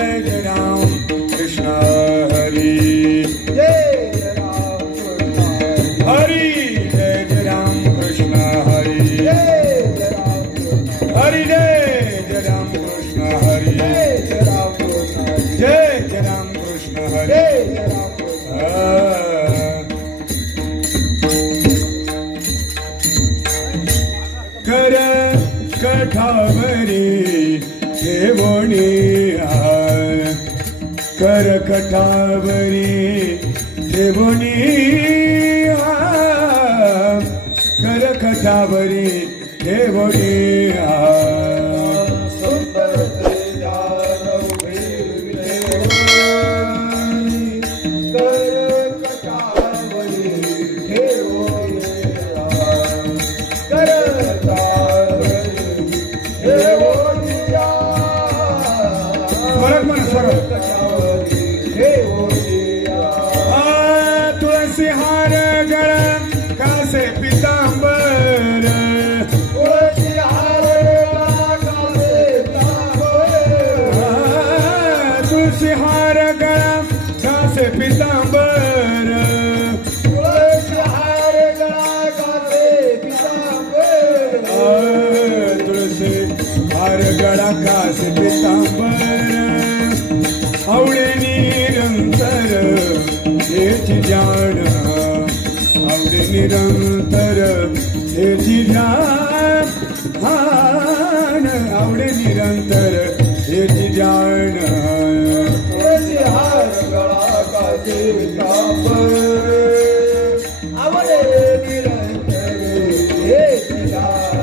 जय राम कृष्ण हरी जय जय राम कृष्ण हरी जय जय राम कृष्ण हरी जय जय राम कृष्ण हरी कर कठावरी ठेवणी कर कठावरी ठेवणी कर कठावरी ठेवणी तुळसी हार गळा कासे पितांबर तुळसी हार गळा कासे पितांबर तुळसी हार गळा कासे पितांबर तुळसी हार गळा कासे पितांबर तुळसी हार गळा कासे पितांबर आवडे निरंतर हेची जाण आवडे निरंतर हेची जाण आवडे निरंतर हेची जाण तुळसी हार गळा कासे पितांबर आवडे निरंतर हेची जाण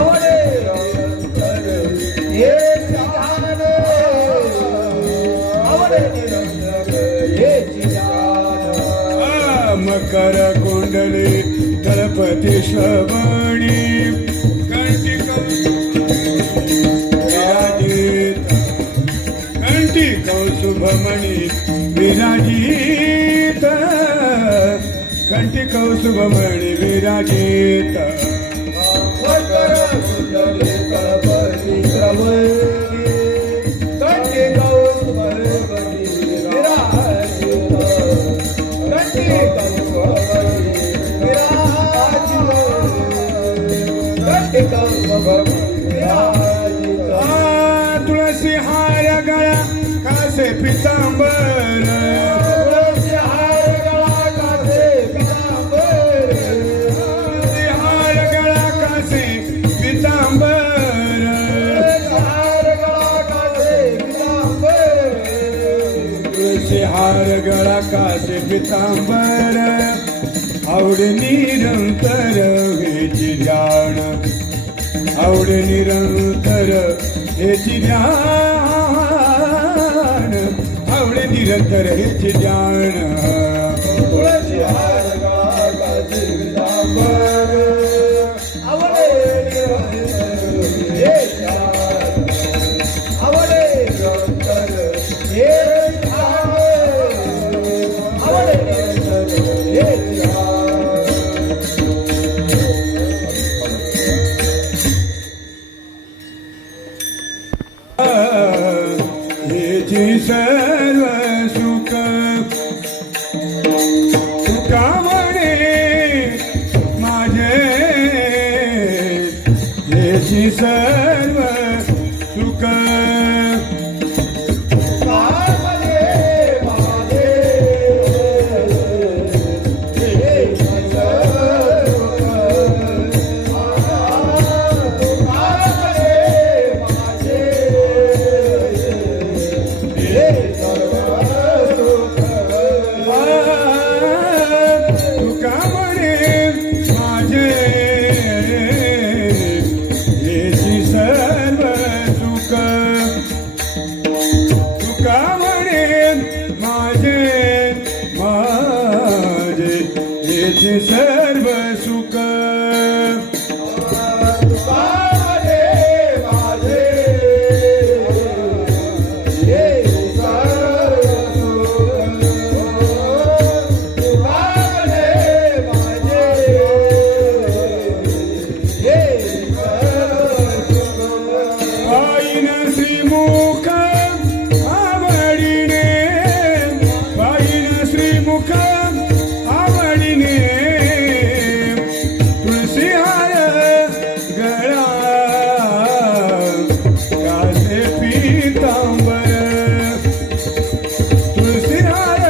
आवडे निरंतर हेची जाण मकर कुंडली तळपती श्रवणी कंठी कौसुभमणी विराजित कंठी कौसुभमणी विराजित मकर कुंडली तळपती श्रवणी कंठी कौसुभमणी तुळसी हार गळा कासे पितांबर तुळसी हार गळा कासे पितांबर तुळसी हार गळा कासे पितांबर हार गळा कासे पितांबर तुळसी हार गळा कासे पितांबर आवडे निरंतर हेची जाण आवडे निरंतर हेची जाण आवडे निरंतर हेची जाण तुळसी हार गळा कासे पितांबर आवडे निरंतर हेची जाण आवडे निरंतर हेची जाण आवडे निरंतर हेची जाण सर्व सुख सुखामणे माझे हेची सर्व सुख तुझे सर्व सुख पायीन श्रीमुख आवडीने पायीन श्रीमुख आवडीने तुळशी हार गळा कासे पीतांबर तुळशी हार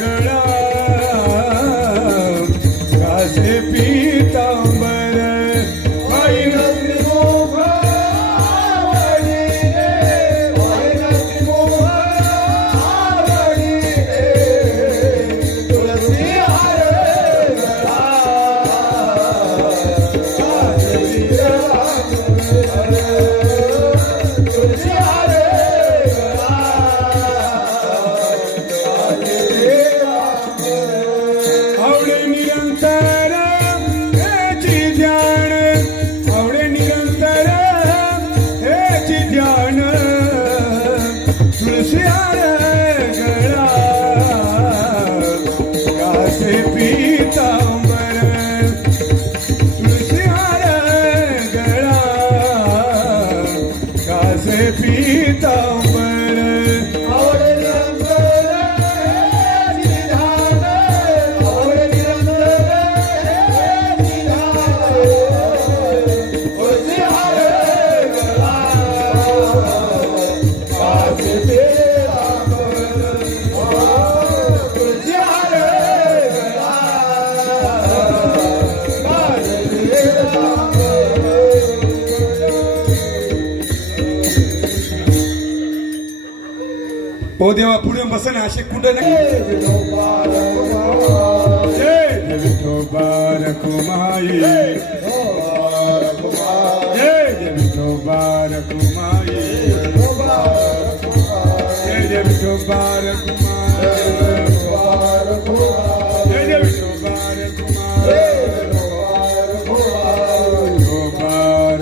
गळा कासे पीतांबर पायीन आवडे निरंतर हेची ध्यान आवडे निरंतर हेची ध्यान तुळशी हार गळा कासे पीतांबर तुळशी हार गळा कासे पीतांबर ओ देवा पुढे बस ना असे कुठं नाही जय विठोबा रखुमाई जय विठोबा रखुमाई जय विठोबा रखुमाई जय विठोबा रखुमाई विठोबा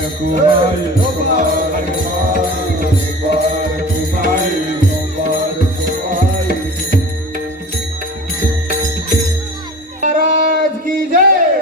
रखुमाई महाराज की जय।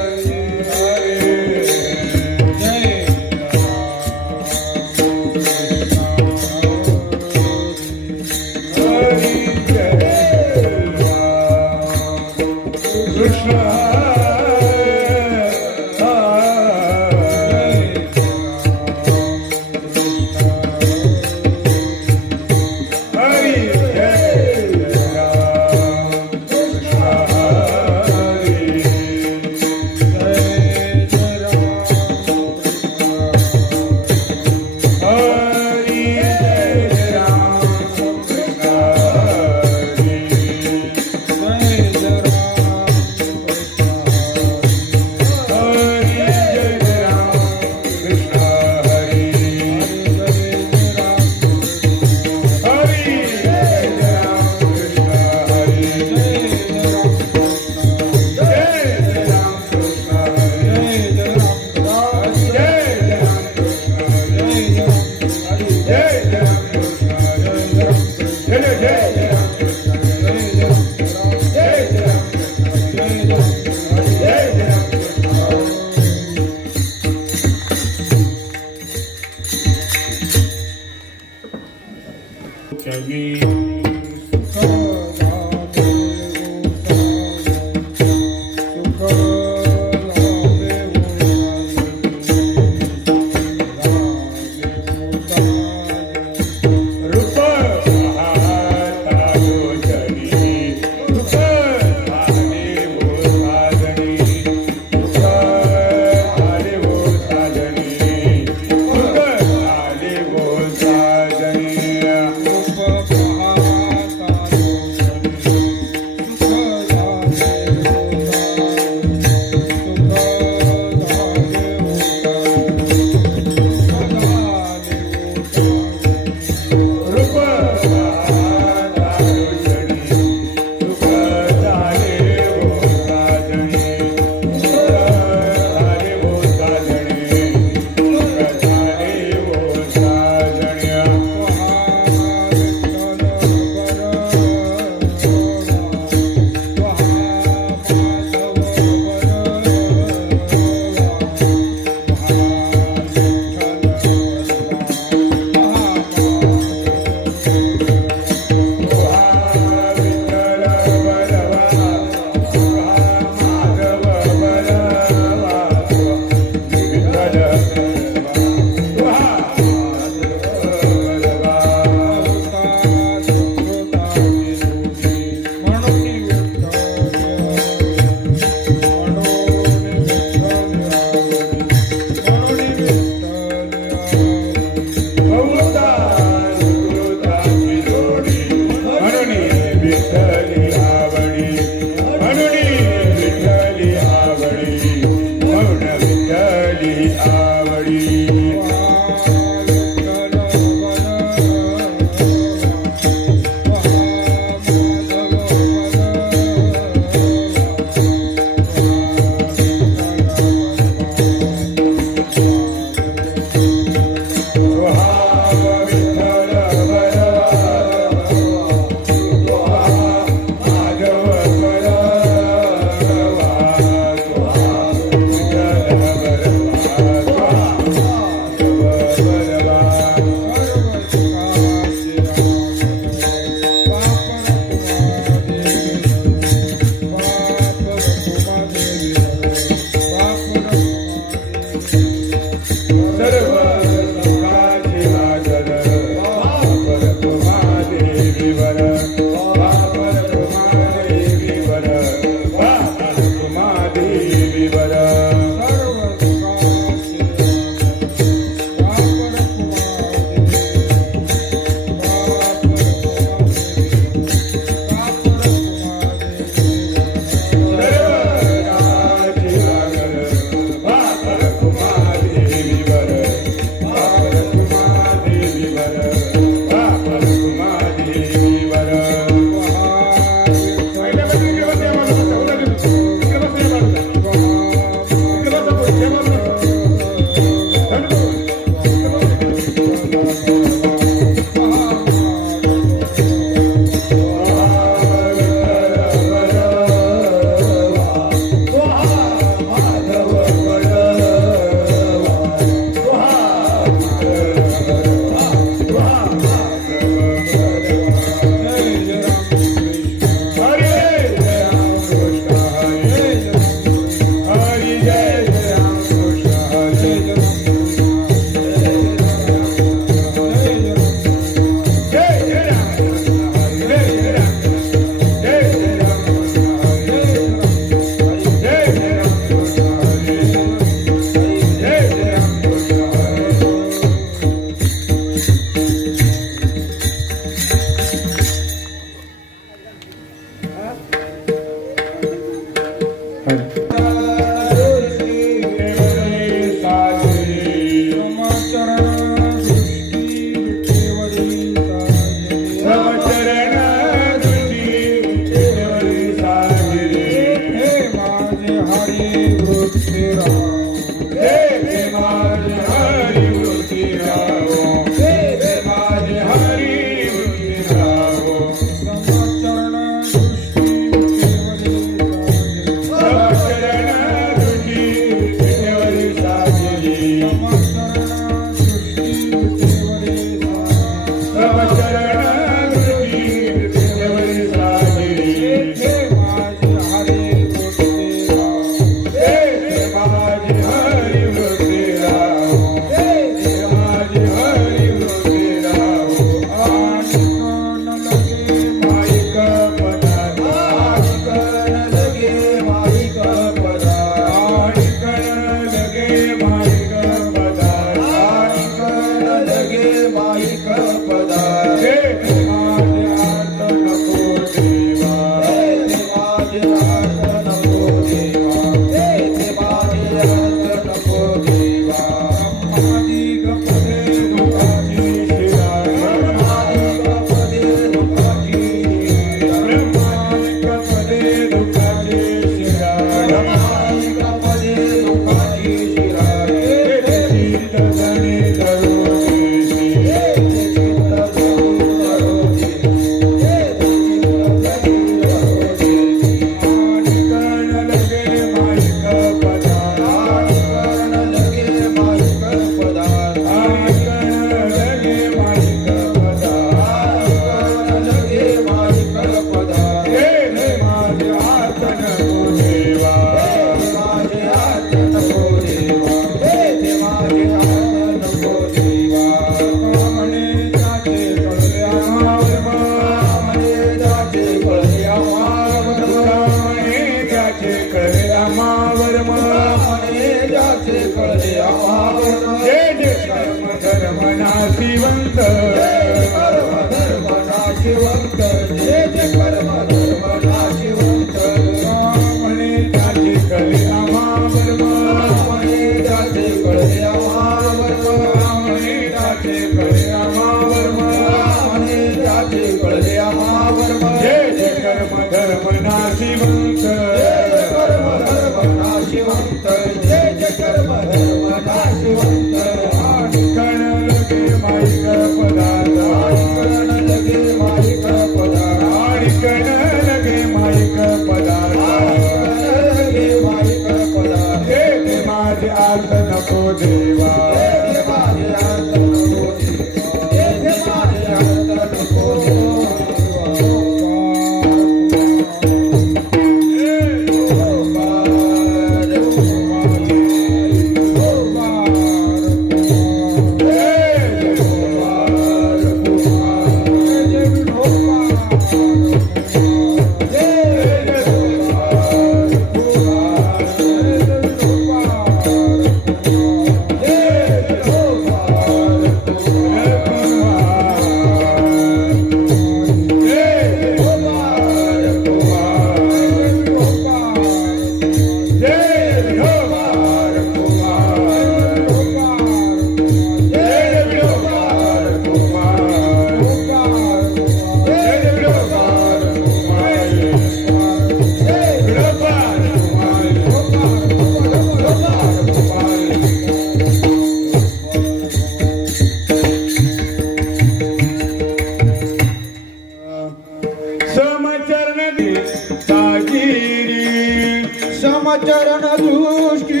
समचरण दृष्टी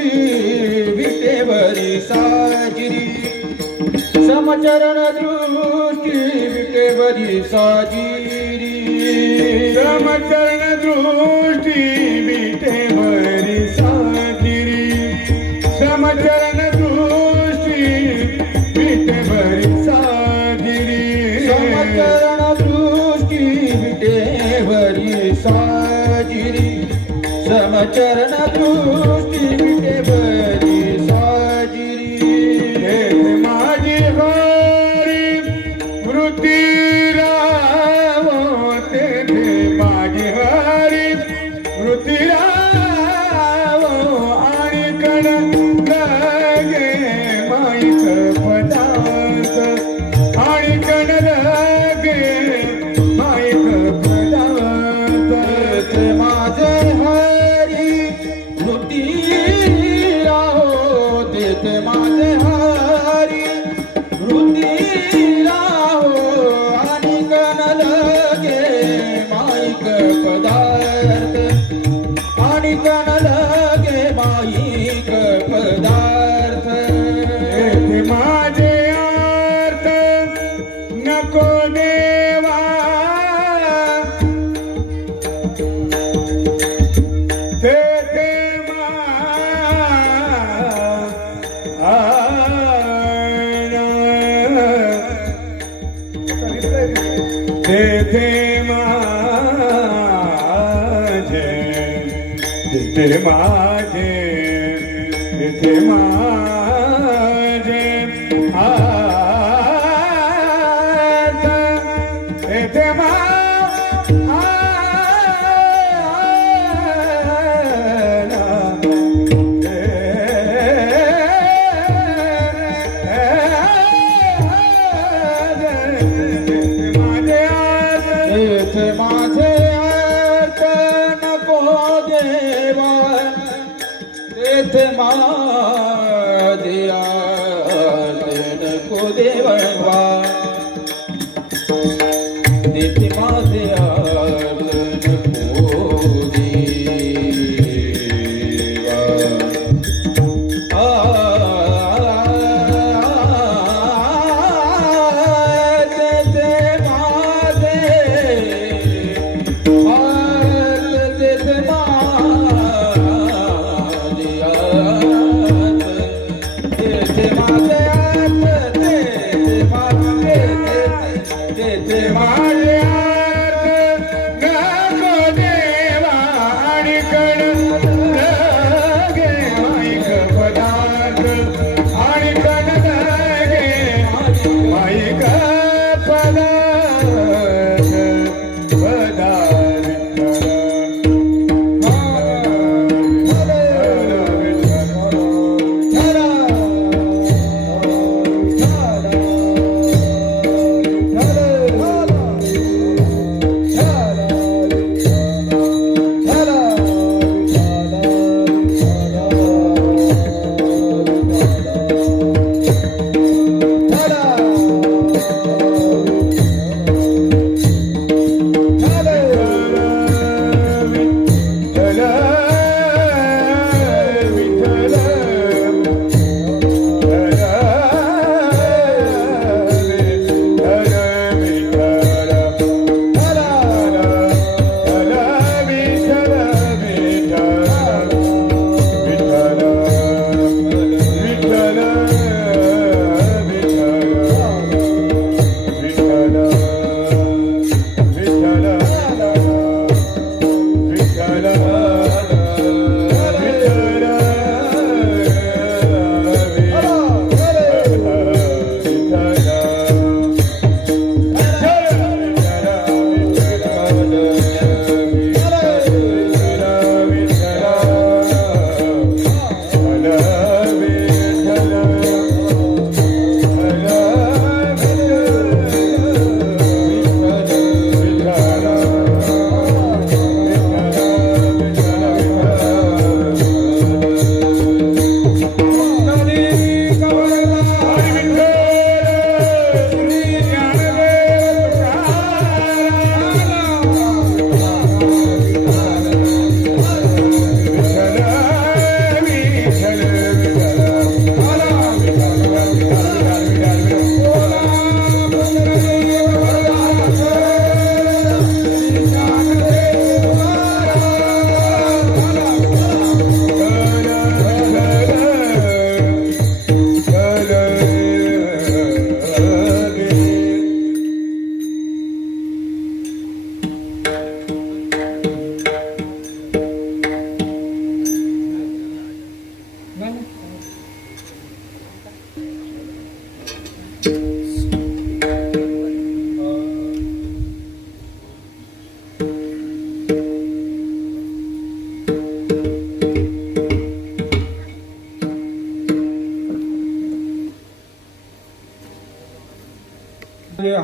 विटेवरी साजिरी समचरण दृष्टी विटेवरी साजिरी समचरण दृष्टी विटेवरी साजिरी समचरण दृष्टी विटेवरी साजिरी समचरण दृष्टी विटेवरी साजिरी समचरण दृष्टी विटेवरी साजिरी हे माझी हरी वृत्ती रावते माझी हरी वृत्ती रावते आणि कण लगे माईक पदार्थ तेथे माझे अर्थ नको देवा तेथे तेथे माझे तेथे माझे तेथे माझे आत तेथे तेथे माझे अर्थ नको देवा तेथे माझे अर्थ नको देवा तेथे माझे अर्थ नको देवा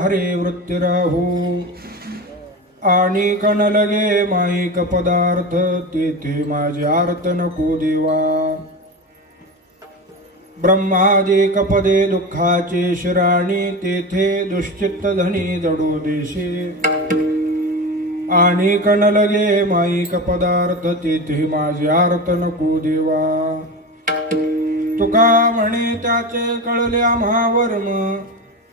हरे वृत्तिराहू आणि कण लगे माईक पदार्थ तेथे माझे आर्त नको देवा ब्रह्माजी कपदे दुःखाचे शिराणी तेथे दुश्चित्त धनी जडो देशे आणि कण लगे माईक पदार्थ तेथे माझे आर्त नको देवा. तुका म्हणे त्याचे कळले आम्हा वर्म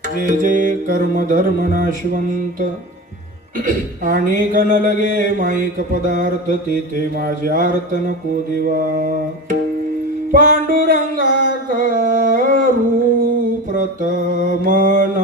जे जे कर्म धर्म नाशवंत. आणि कण लगे माईक पदार्थ तेथे माझे आर्त नको देवा. पांडुरंगा करू प्रथमन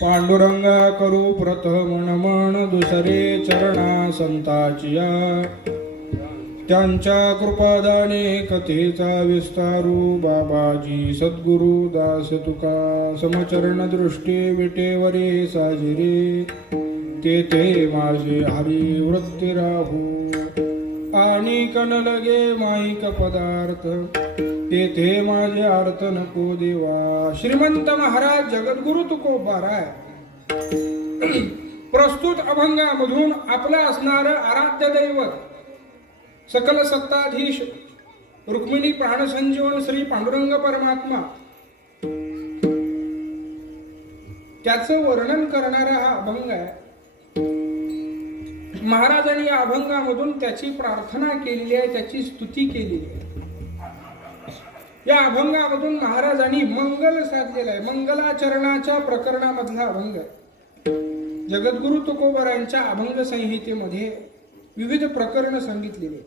पांडुरंगा करू प्रथम नमन दुसरे चरणा संताचिया. त्यांच्या कृपादाने कथेचा विस्तारू बाबाजी सद्गुरु दास तुका. समचरण दृष्टी विटेवरे साजिरे तेथे माझे हरी वृत्ती राहू. आणि कण लगे माईक पदार्थ तेथे माझे अर्थ नको देवा. श्रीमंत महाराज जगद्गुरु तुकोबाराय प्रस्तुत अभंगामधून आपलं असणारं आराध्य दैवत सकल सत्ताधीश रुक्मिणी प्राणसंजीवन श्री पांडुरंग परमात्मा त्याचं वर्णन करणारा हा अभंग आहे. महाराजांनी या अभंगामधून त्याची प्रार्थना केलेली आहे, त्याची स्तुती केलेली आहे. या अभंगामधून महाराजांनी मंगल साधलेला आहे. मंगलाचरणाच्या प्रकरणामधला अभंग आहे. जगद्गुरु तुकोबारांच्या अभंग संहितेमध्ये विविध प्रकरण सांगितलेली.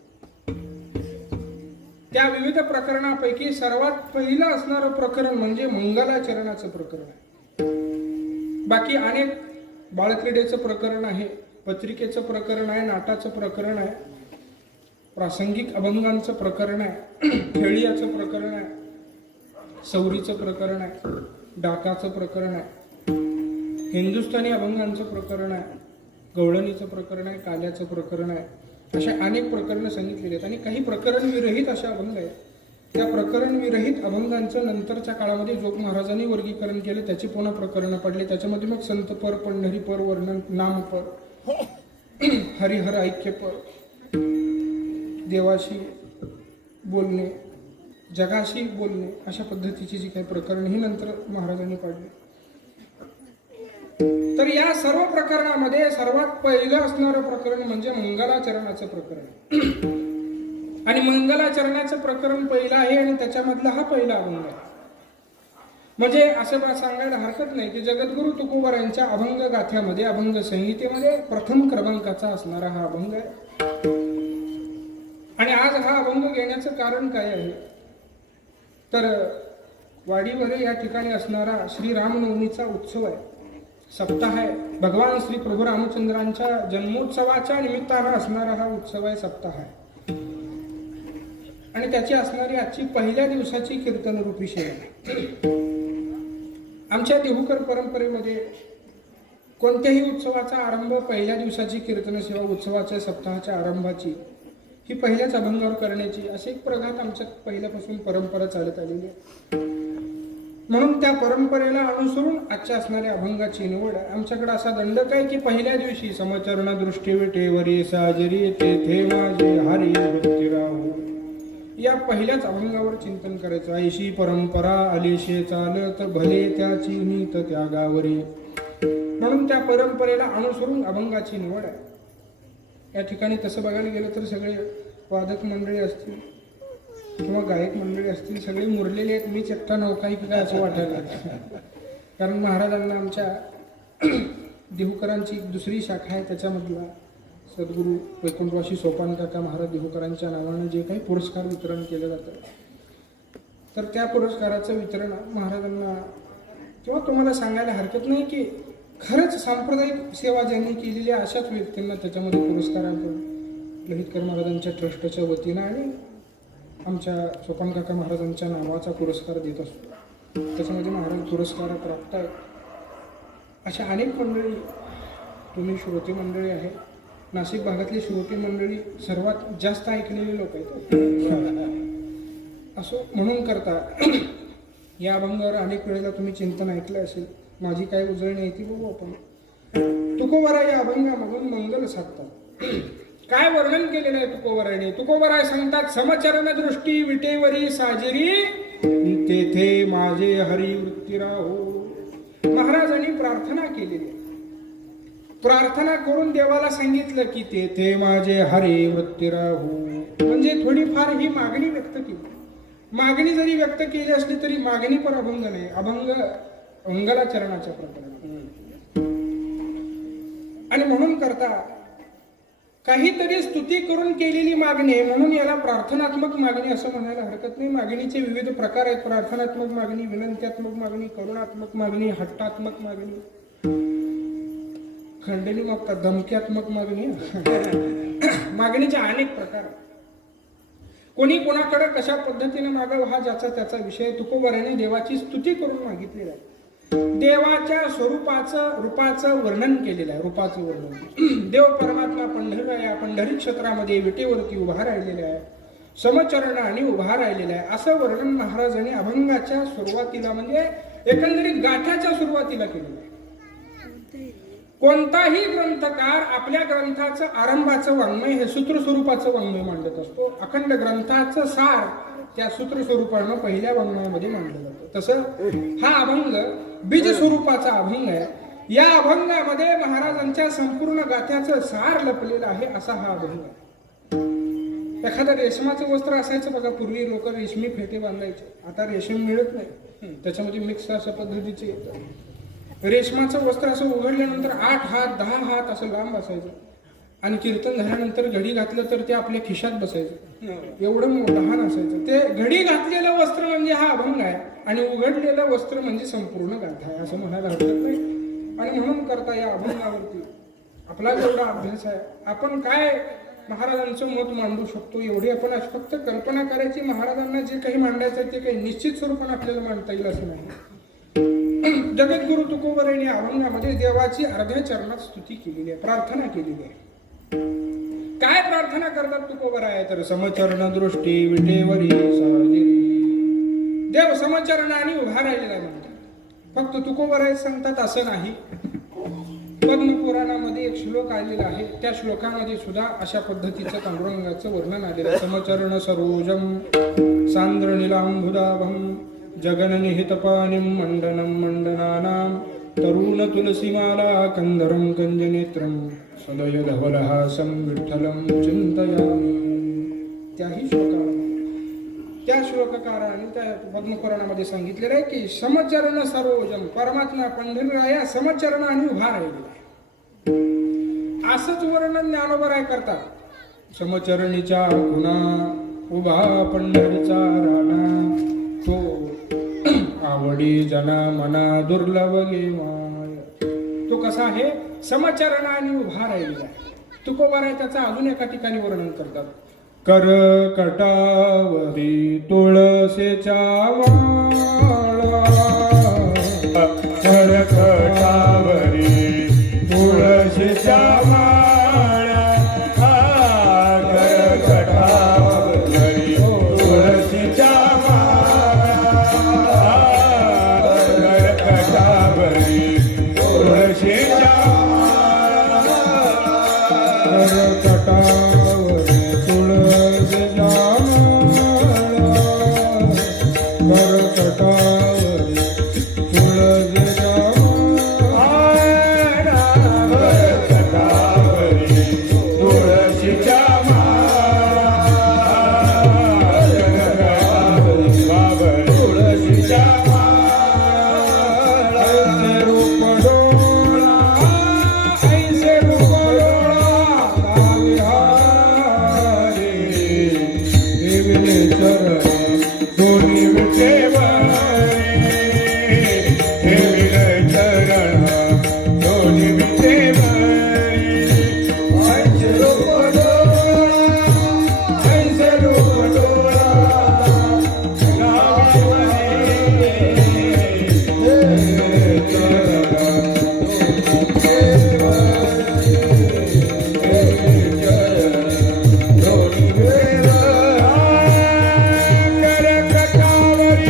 त्या विविध प्रकरणापैकी सर्वात पहिलं असणारं प्रकरण म्हणजे मंगलाचरणाचं प्रकरण आहे. बाकी अनेक बाळक्रीडेचं प्रकरण आहे, पत्रिकेचं प्रकरण आहे, नाटाचं प्रकरण आहे, प्रासंगिक अभंगांचं प्रकरण आहे, खेळियाचं प्रकरण आहे, सौरीचं प्रकरण आहे, डाकाचं प्रकरण आहे, हिंदुस्थानी अभंगांचं प्रकरण आहे, गवळणीचं प्रकरण आहे, काल्याचं प्रकरण आहे. अशा अनेक प्रकरणं सांगितलेली आहेत आणि काही प्रकरण विरहित अशा अभंग आहेत. त्या प्रकरण विरहित अभंगांचं नंतरच्या काळामध्ये जोग महाराजांनी वर्गीकरण केलं. त्याची पुन्हा प्रकरणं पडली. त्याच्यामध्ये मग संतपर, पंढरीपर, वर्णन, नामपर, हरिहर ऐक्यपर, देवाशी बोलणे, जगाशी बोलणे अशा पद्धतीची जी काही प्रकरण ही नंतर महाराजांनी पाडली. तर या सर्व प्रकरणामध्ये सर्वात पहिलं असणारं प्रकरण म्हणजे मंगलाचरणाचं प्रकरण. आणि मंगलाचरणाचं प्रकरण पहिलं आहे आणि त्याच्यामधला हा पहिला अभंग आहे. म्हणजे असं सांगायला हरकत नाही की जगद्गुरु तुकोबारायांच्या अभंग गाथ्यामध्ये अभंग संहितेमध्ये प्रथम क्रमांकाचा असणारा हा अभंग आहे. आणि आज हा अभंग घेण्याचं कारण काय आहे तर वाडीवरे या ठिकाणी असणारा श्री रामनवमीचा उत्सव आहे, सप्ताह आहे. भगवान श्री प्रभू रामचंद्रांच्या जन्मोत्सवाच्या निमित्तानं असणारा हा उत्सव आहे, सप्ताह आहे. आणि त्याची असणारी आजची पहिल्या दिवसाची कीर्तन रूपी सेवा. आमच्या देहूकर परंपरेमध्ये कोणत्याही उत्सवाचा आरंभ पहिल्या दिवसाची कीर्तन सेवा उत्सवाच्या सप्ताहाच्या आरंभाची ही पहिल्याच अभंगावर करण्याची अशी एक प्रघात आमच्या पहिल्यापासून परंपरा चालत आलेली आहे. म्हणून त्या परंपरेला अनुसरून आजच्या असणाऱ्या अभंगाची निवड आहे. आमच्याकडे असा दंडक आहे की पहिल्या दिवशी समचरण दृष्टी विटेवरी साजरी तेथे माझे हरी वृत्ती राहू या पहिल्याच अभंगावर चिंतन करायचं. ऐशी परंपरा आलेशे चालत भले त्याची नीत त्यागावरी. म्हणून त्या परंपरेला अनुसरून अभंगाची निवड आहे. या ठिकाणी तसं बघायला गेलं तर सगळे वादक मंडळी असतील किंवा गायक मंडळी असतील सगळे मुरलेले आहेत. मीच एकटा नौकाही काय असं वाटायला लागतं. कारण महाराजांना आमच्या देहूकरांची दुसरी शाखा आहे त्याच्यामधला सद्गुरू वैकुंठवासी सोपान काका महाराज देहूकरांच्या नावाने जे काही पुरस्कार वितरण केलं जातं तर त्या पुरस्काराचं वितरण महाराजांना किंवा तुम्हाला सांगायला हरकत नाही की खरंच सांप्रदायिक सेवा ज्यांनी केलेली अशाच व्यक्तींना त्याच्यामध्ये पुरस्कार आपण लहितकर महाराजांच्या ट्रस्टच्या वतीनं आणि आमच्या सोपान काका महाराजांच्या नावाचा पुरस्कार देत असतो. त्याच्यामध्ये महाराज पुरस्कार प्राप्त आहेत. अशा अनेक मंडळी तुम्ही श्रोते मंडळी आहे. नाशिक भागातली श्रोते मंडळी सर्वात जास्त ऐकलेली लोक आहेत. असो म्हणून करता या अभंगावर अनेक वेळेला तुम्ही चिंतन ऐकलं असेल. माझी काय उजळणी आहे ती बघू आपण. तुकोबारा या अभंगामधून मंगल साधतात. काय वर्णन केलेलं आहे तुकोबाराने? तुकोबारा सांगतात समचरण दृष्टी विटेवरी साजिरी तेथे माझे हरी वृत्ती राहो. महाराजांनी प्रार्थना केलेली आहे. प्रार्थना करून देवाला सांगितलं की तेथे माझे हरी वृत्ती राहो. म्हणजे थोडीफार ही मागणी व्यक्त केली. मागणी जरी व्यक्त केली असली तरी मागणी पण अभंग नाही. अभंग मंगलाचरणाच्या प्रकरणात. आणि म्हणून करता काहीतरी स्तुती करून केलेली मागणी आहे म्हणून याला प्रार्थनात्मक मागणी असं म्हणायला हरकत नाही. मागणीचे विविध प्रकार आहेत. प्रार्थनात्मक मागणी, विनंत्यात्मक मागणी, करुणात्मक मागणी, हट्टात्मक मागणी, खंडणी मागतात, धमक्यात्मक मागणी. मागणीचे अनेक प्रकार. कोणी कोणाकडे कशा पद्धतीने मागावं हा ज्याचा त्याचा विषय. तुकोबाराने देवाची स्तुती करून मागितलेला आहे. देवाच्या स्वरूपाचं रूपाचं वर्णन केलेलं आहे. रूपाचं वर्णन. देव परमात्मा पंढरी आहे. पंढरी क्षेत्रामध्ये विटेवरती उभा राहिलेला आहे. समचरणाने उभा राहिलेला आहे असं वर्णन महाराजांनी अभंगाच्या सुरुवातीला म्हणजे एकंदरीत गाथ्याच्या सुरुवातीला केलेलं आहे. कोणताही ग्रंथकार आपल्या ग्रंथाचं आरंभाचं वाङ्मय हे सूत्र स्वरूपाचं वाङ्मय मांडत असतो. अखंड ग्रंथाचं सार त्या सूत्र स्वरूपानं पहिल्या वाङ्मयामध्ये मांडलं जातं. तसं हा अभंग बीज स्वरूपाचा अभंग आहे. या अभंगामध्ये महाराजांच्या संपूर्ण गाथ्याचं सार लपलेलं आहे असा हा अभंग आहे. एखादं रेशमाचं वस्त्र असायचं बघा. पूर्वी लोक रेशमी फेटे बांधायचे. आता रेशीम मिळत नाही. त्याच्यामध्ये मिक्स अशा पद्धतीचे येतं. रेशमाचं वस्त्र असं उघडल्यानंतर 8 हात 10 हात असं लांब असायचं. आणि कीर्तन झाल्यानंतर घडी घातलं तर ते आपल्या खिशात बसायचं. एवढं लहान असायचं. ते घडी घातलेलं वस्त्र म्हणजे हा अभंग आहे आणि उघडलेलं वस्त्र म्हणजे संपूर्ण गाथा आहे असं म्हणायला हरकत नाही. आणि म्हणून करता या अभंगावरती आपला जेवढा अभ्यास आहे आपण काय महाराजांचं मत मांडू शकतो एवढी आपण आज फक्त कल्पना करायची. महाराजांना जे काही मांडायचं आहे ते काही निश्चित स्वरूपाने आपल्याला मांडता येईल असं नाही. जगद्गुरु तुकोबारांनी अभंगामध्ये देवाची अर्ध्या चरणात स्तुती केलेली आहे, प्रार्थना केलेली आहे. काय प्रार्थना करतात तुकोबाराय तर समचरण दृष्टी विटेवरी साजिरी. देव समचरणाने उभा राहिलेला म्हणतात. फक्त तुकोबाराय सांगतात असं नाही. पद्मपुराणामध्ये एक श्लोक आलेला आहे. त्या श्लोकामध्ये सुद्धा अशा पद्धतीचं पांडुरंगाचं वर्णन आलेलं आहे. समचरण सरोजम सांद्र निलांबुदाभम जगननिहितपानिं मंडनं मंडनानां तरुण तुलसीमाला कंदरं कंजनेत्रं सदय धवलहासं विठ्ठलं चिंतयामि. त्याही श्लोकामध्ये त्या श्लोककाराने त्या पद्मपुराणामध्ये सांगितलेलं आहे की समचरण सरोजम, परमात्मा पंढरीराया समचरणाने उभा राहिलेला आहे. असंच वर्णन ज्ञानोबराय करतात. समचरणीच्या गुणा उभा पंढरीचा राणा, तो आवडी जना मना दुर्लभ गेवाय. तो कसा आहे? समचरणाने उभा राहिलेला आहे. तुकोबाराय त्याचा अजून एका ठिकाणी वर्णन करतात. कर कटावरी तुळसेच्या माळा, कर कटावरी तुळशीच्या माळा, कर कटावरी तुळशीच्या माळा, कर कटावरी तुळशीच्या माळा, कर कटावरी तुळशीच्या माळा, कर कटावरी तुळशीच्या माळा, कर कटावरी तुळशीच्या माळा, तुळशीच्या माळा. ऐसे रूप डोळा, ऐसे रूप डोळा विहारी, देविले चरण दोन्ही विटेवरी, देविले चरण दोन्ही विटेवरी. ऐसे रूप डोळा, ऐसे रूप डोळा देविले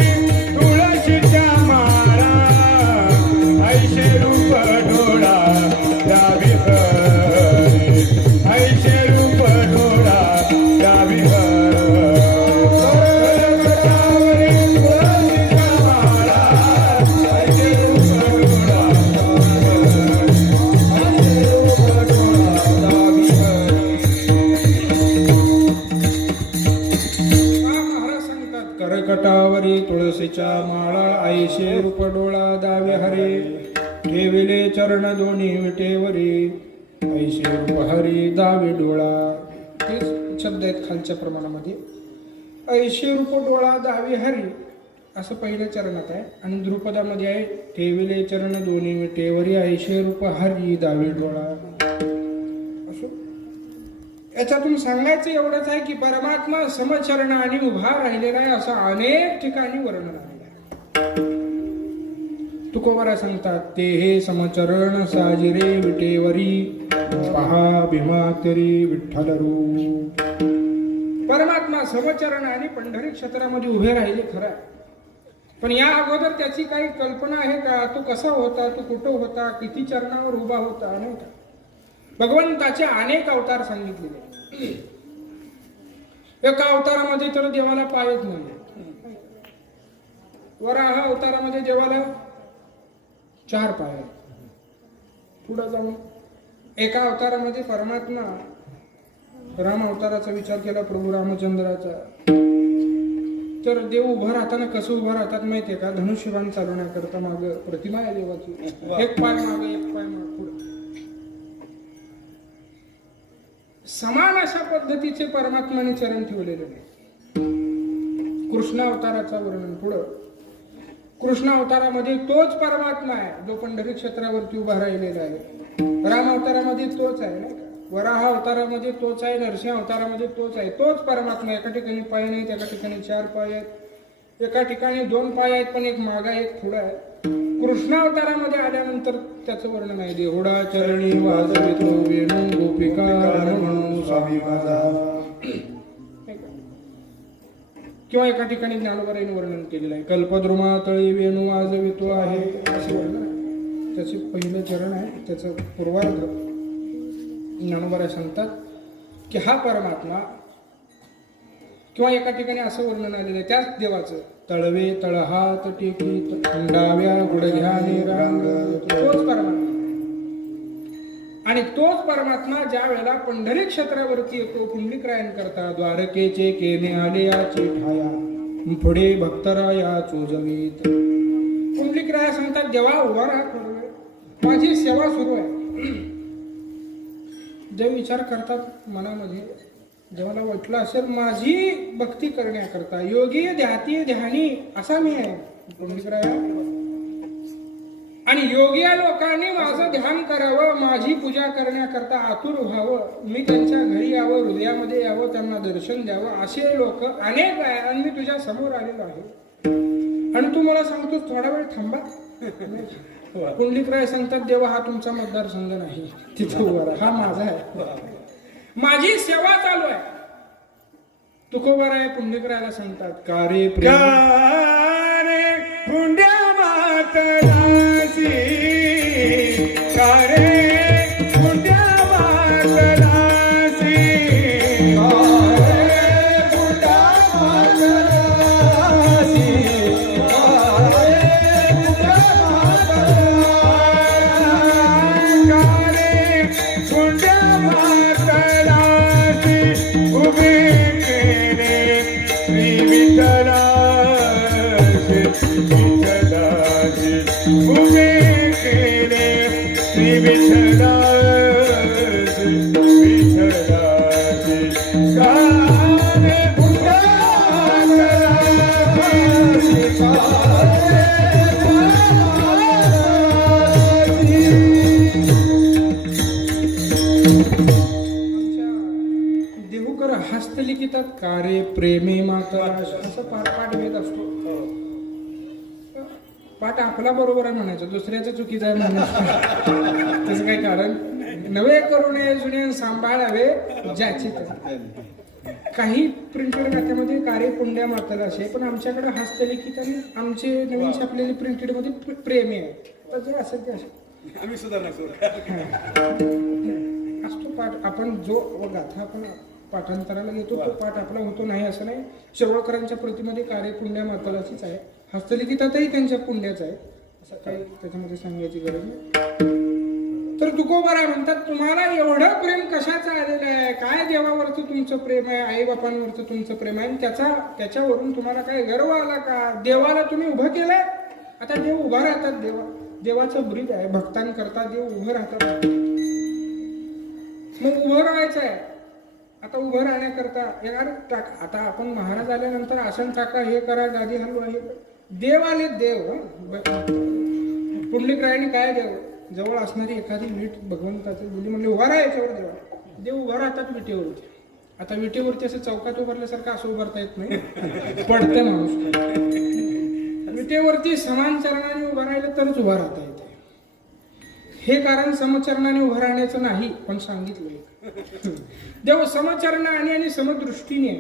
चरण तुळशीच्या माळा, ऐशे रूप डोळा द्यावी हरी, ऐशे रूप डोळा द्यावी हरी. तुळशीच्या माळा, ऐशे रूप डोळा द्यावी महाराज सांगतात. करकटावरी तुळशीच्या माळा, ऐशे रूप डोळा दावे हरे, ठेविले चरण दोन्ही विटेवरी, ऐशे रूप हरी दावे डोळा. तेच शब्द आहेत खालच्या प्रमाणामध्ये. ऐशे रूप डोळा दावे हरी असं पहिल्या चरणात आहे, आणि द्रुपदामध्ये आहे ठेविले चरण दोन्ही विटेवरी, ऐशे रूप हरी दावे डोळा. असो, याच्यातून सांगायचं एवढंच आहे की परमात्मा समचरणाने उभा राहिलेला आहे असं अनेक ठिकाणी वर्णन आलेलं आहे. तुकोबारा सांगतात ते हे समचरण साजिरे विटेवरी, पहा भीमातरी विठ्ठल रूप. परमात्मा समचरणाने पंढरी क्षेत्रामध्ये उभे राहिले खरं आहे. पण या अगोदर त्याची काही कल्पना आहे का? तो कसा होता, तो कुठं होता, किती चरणावर उभा होता, नाही का? भगवंताचे अनेक अवतार सांगितलेले. एका अवतारामध्ये तर देवाला पायच नाही. वराह अवतारामध्ये देवाला 4 पाय आहेत. पुढे जाऊन एका अवतारामध्ये परमात्मा राम अवताराचा विचार केला, प्रभू रामचंद्राचा, तर देव उभं राहताना कसं उभं राहतात माहितीये का? धनुष्यबाण चालवण्याकरता माग प्रतिमा आहे देवाची, एक पाय मागे एक पाय माग पुढे. समान अशा पद्धतीचे परमात्माने चरण ठेवलेले नाही. कृष्ण अवताराचा वर्णन पुढं. कृष्ण अवतारामध्ये तोच परमात्मा आहे जो पंढरी क्षेत्रावरती उभा राहिलेला आहे. राम अवतारामध्ये तोच आहे, नाही का? वराह अवतारामध्ये तोच आहे, नरसिंह अवतारामध्ये तोच आहे. तोच परमात्मा. एका ठिकाणी पाय नाहीत, एका ठिकाणी 4 पाय आहेत, एका ठिकाणी 2 पाय आहेत पण एक मागा एक पुढा आहे. कृष्ण अवतारामध्ये आल्यानंतर त्याचं वर्णन आहे. देहुडा चरणी वाजवितो वेणू गोपिका म्हणून स्वामी माझा. किंवा एका ठिकाणी ज्ञानोबारांनी वर्णन केलेलं आहे, कल्पद्रुमा तळी वेणू वाजवितो आहे, असे वर्णन आहे. त्याचे पहिलं चरण आहे, त्याचं पूर्वार्ध ज्ञानोबा सांगतात की हा परमात्मा, किंवा एका ठिकाणी असं वर्णन आलेलं आहे त्याच देवाचं, तळवे तळहात टेकी थंडाव्या गुडघ्याने रांग, तोच परमात्मा. आणि तोच परमात्मा ज्या वेळेला पंढरी क्षेत्रावरती येतो पुंडलिकरायन करता, द्वारकेचे केने आले याची ठाया, पुढे भक्तराया चोजवीत. पुंडलिकराया सांगतात, देवा उभा राहा, माझी सेवा सुरू आहे. देव विचार करतात मनामध्ये, देवाला वाटलं असेल माझी भक्ती करण्याकरता, योगी ध्याती ध्यानी असा मी आहे पुंडलिकराया, आणि योगी लोकांनी माझं ध्यान करावं, माझी पूजा करण्याकरता आतुर व्हावं, मी त्यांच्या घरी यावं, हृदयामध्ये यावं, त्यांना दर्शन द्यावं, असे लोक अनेक आहे आणि मी तुझ्या समोर आलेलो आहे. आणि तू मला सांगतो थोडा वेळ थांबा. पुंडलिकराय सांगतात, देवा हा तुमचा मतदारसंघ नाही, तिथे उभा राहा, हा माझा आहे, माझी सेवा चालू आहे. तुकोबाराय पुंडलिकरायला सांगतात, का रे पुंड्या मातलासी, का रे पुंड्या मातलासी, देहूकर हस्तलिखितात कार्य प्रेमे माता, असं पाठ घेत असतो. पाठ आपला बरोबर आहे म्हणायचं, दुसऱ्याचं चुकीचं आहे म्हणायचं त्याचं काही कारण नवे करू नये, जुने सांभाळावे ज्याची. काही प्रिंटेड खात्यामध्ये कार्य पुंड्या माताला असे, पण आमच्याकडे हस्तलिखित आणि आमचे नवीन छापलेले प्रिंटेड मध्ये प्रेमे आहे. तर जे असेल ते असेल, आम्ही सुधारणा असतो पाठ. आपण जो गाथा आपण पाठांतराला घेतो तो पाठ आपला होतो नाही असं नाही. शिरवळकरांच्या प्रतिमध्ये कार्य पुंड्या मातालाचीच आहे, हस्तलिखितातही त्यांच्या पुंड्याच आहे, असं काही त्याच्यामध्ये सांगायची गरज नाही. तर तुकोबाराय म्हणतात, तुम्हाला एवढं प्रेम कशाचं आलेलं आहे, काय देवावरचं तुमचं प्रेम आहे, आई बापांवरचं तुमचं प्रेम आहे, त्याच्यावरून तुम्हाला काय गर्व आला का? देवाला तुम्ही उभं केलंय, आता देव उभा राहतात. देवाचं ब्रीद आहे, भक्तांकरता देव उभं राहतात. मग उभं राहायचं आहे. आता उभं राहण्याकरता आता आपण महाराज आल्यानंतर आसन टाका, हे करा, गादी हलवा, हे देव आले. देव पुंडलिकरायाने काय देव जवळ असणारी एखादी वीट भगवंताची बोली म्हणले उभा राहा याच्यावर, देव उभा राहतात विटेवरती. आता विटेवरती असं चौकात उभारल्यासारखं असं उभारता येत नाही, पडते माणूस. विटेवरती समान चरणाने उभं राहिलं तरच उभा राहता येते. हे कारण समचरणाने उभं राहण्याचं नाही, पण सांगितलं देव समचरणाने आणि समदृष्टीने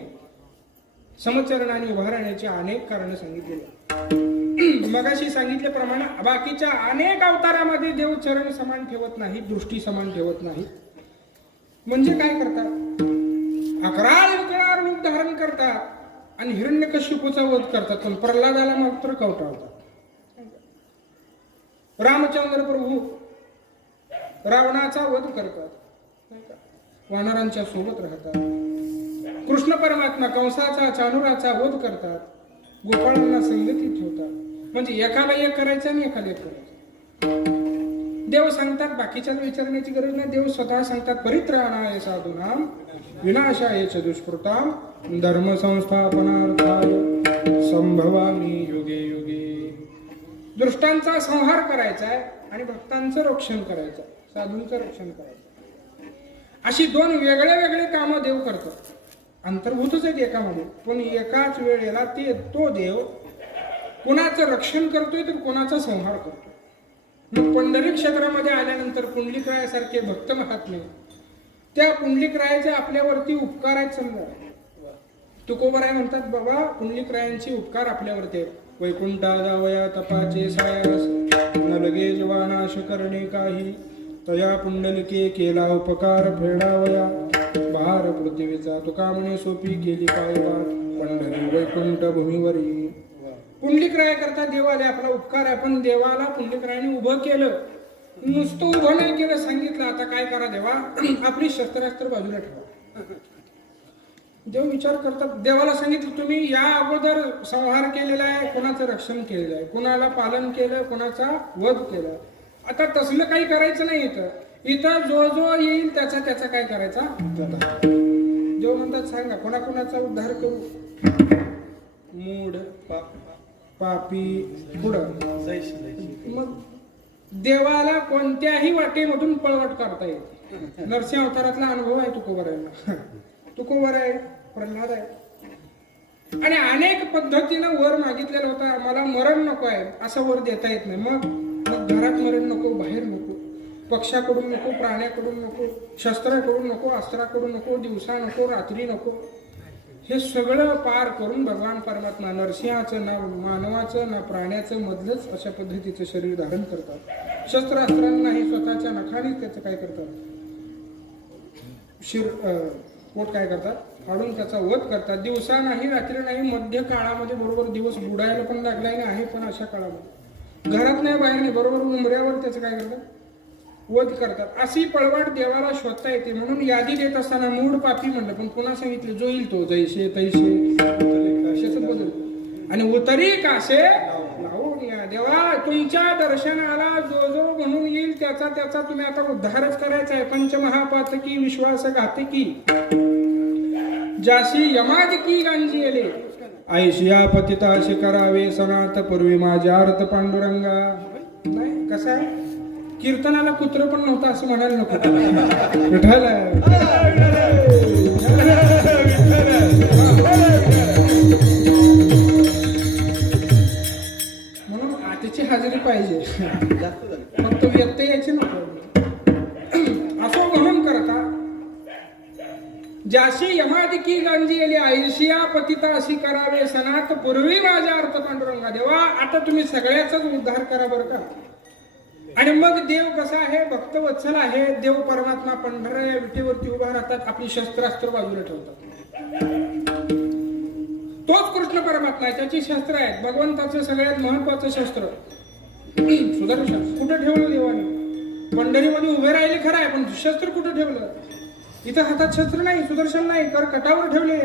समचरणाने उभं राहण्याची अनेक कारण सांगितलेली. मगाशी सांगितल्याप्रमाणे बाकीच्या अनेक अवतारामध्ये देव चरण समान ठेवत नाही, दृष्टी समान ठेवत नाही. म्हणजे काय करतात, 11 रूप धारण करतात आणि हिरण्यकश्यपूचा वध करतात, पण प्रल्हादाला मात्र कवटाळतात. रामचंद्र प्रभू रावणाचा वध करतात, वानरांच्या सोबत राहतात. कृष्ण परमात्मा कंसाचा चाणुराचा वध करतात, गोपाळांना संगती ठेवतात. म्हणजे एकाला एक करायचं आणि एकाला एक करायचं. देव सांगतात, बाकीच्या विचारण्याची गरज नाही. देव स्वतः सांगतात, परित्राणाय साधूनाम विनाशाय च दुष्कृताम धर्म संस्थापनार्थाय संभवामी युगे युगे. दुष्टांचा संहार करायचा आहे आणि भक्तांचं रक्षण करायचं, साधूंचं रक्षण करायचं. अशी दोन वेगळे वेगळे कामं देव करतात, अंतर्भूतच आहेत एकामध्ये, पण एकाच वेळेला तो देव कोणाचं रक्षण करतोय तर कोणाचा संहार करतोय. मग पंढरी क्षेत्रामध्ये आल्यानंतर पुंडलिकरायासारखे भक्त महात्मे, त्या पुंडलिकरायाचे आपल्यावरती उपकार आहेत. समजा तुकोबाराय म्हणतात, बाबा पुंडलिकरायांचे उपकार आपल्यावरती आहेत. वैकुंठा जावया तपाचे सायास लगे जवानाश करणे काही तया पुंडलिके केला उपकार फेडावया भार पृथ्वीचा तुका म्हणे सोपी केली पायवार पंढरी वैकुंठ भूमीवरी. पुंडलिकराय करता देवाला आपला उपकार आहे, पण देवाला पुंडलिकरायाने उभं केलं, नुसतं उभं नाही केलं. सांगितलं आता काय करा देवा, आपली शस्त्रास्त्र बाजूला ठेवा. देव विचार करतात, देवाला सांगितलं तुम्ही या अगोदर संहार केलेला आहे, कोणाचं रक्षण केलेलं आहे, कोणाला पालन केलं, कोणाचा वध केलं. आता तसलं काही करायचं नाही. इथं जो जो येईल त्याचा त्याचा काय करायचा. देव म्हणतात सांगा कोणाकोणाचा उद्धार करू. मूढ पापी पुढं. मग देवाला कोणत्याही वाटेमधून पळवट काढता येते. नरसिंह अवतारातला अनुभव आहे तुकोबरायांना. तुकोबर आहे, प्रल्हाद आहे, आणि अनेक पद्धतीनं वर मागितलेला होता. मला मरण नको आहे असं वर देता येत नाही. मग घरात मरण नको, बाहेर नको, पक्षाकडून नको, प्राण्याकडून नको, शस्त्राकडून नको, अस्त्राकडून नको, दिवसा नको, रात्री नको. हे सगळं पार करून भगवान परमात्मा नरसिंहाचं ना मानवाचं ना प्राण्याचं मधलंच अशा पद्धतीचं शरीर धारण करतात. शस्त्रास्त्रांनाही स्वतःच्या नखानेच त्याचं काय करतात, पोट काय करतात, फाडून त्याचा वध करतात. दिवसा नाही, रात्री नाही, मध्य काळामध्ये बरोबर दिवस बुडायला पण लागलाय ना आहे, पण अशा काळामध्ये घरात नाही, बाहेर नाही, बरोबर उंबऱ्यावर त्याचं काय करतात, वध करतात. अशी पळवाट देवाला शोधता येते. म्हणून यादी देत असताना मूढ पापी म्हणलं, पण पुन्हा सांगितलं जो येईल तो जैसे तैसे बदल आणि उतरी कासे लावून या. देवा तुमच्या दर्शनाला जो जो म्हणून येईल त्याचा त्याचा तुम्ही आता उद्धारच करायचा आहे. पंचमहापातकी विश्वासघातकी जाशी यमादिकी गांजी येले ऐशिया पतिताशी करावे सनात पूर्वी माझ्या अर्थ पांडुरंगा. नाही कसं आहे, कीर्तनाला कुत्र पण नव्हतं असं म्हणायला नको. म्हणून आजची हजेरी पाहिजे, फक्त व्यक्त यायची नको. असं म्हणून करता ज्याशी यमादिकी गांजी आली ऐशिया पतिता अशी करावे सनात पूर्वी माझ्या अर्थ पांडुरंगा. देवा आता तुम्ही सगळ्याचाच उद्धार करा बरं का. आणि मग देव कसा आहे, भक्तवत्सल आहे. देव परमात्मा पंढऱ्या विटेवरती उभा राहतात, आपली शस्त्रास्त्र बाजूला ठेवतात. तोच कृष्ण परमात्मा आहे, त्याची शस्त्र आहेत. भगवंताचं सगळ्यात महत्वाचं शस्त्र सुदर्शन कुठं ठेवलं देवाने. पंढरीमध्ये उभे राहिले खरं आहे, पण शस्त्र कुठं ठेवलं. इथं हातात शस्त्र नाही, सुदर्शन नाही, तर कटावर ठेवले.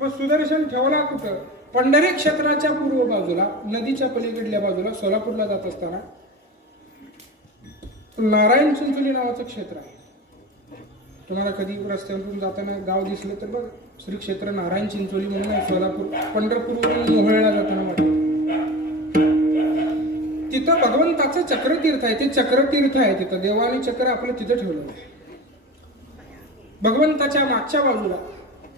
मग सुदर्शन ठेवला कुठं, पंढरी क्षेत्राच्या पूर्व बाजूला, नदीच्या पलीकडल्या बाजूला, सोलापूरला जात असताना नारायण चिंचोली नावाचं क्षेत्र आहे. तुम्हाला कधी रस्त्यावरून जाताना गाव दिसलं तर बघ, श्री क्षेत्र नारायण चिंचोली म्हणून आहे. सोलापूर पंढरपूरवरून मोहळला जाताना वाटत तिथं भगवंताचं चक्रतीर्थ आहे. ते चक्रतीर्थ आहे. तिथं देवाने चक्र आपलं तिथं ठेवलं आहे. भगवंताच्या मागच्या बाजूला,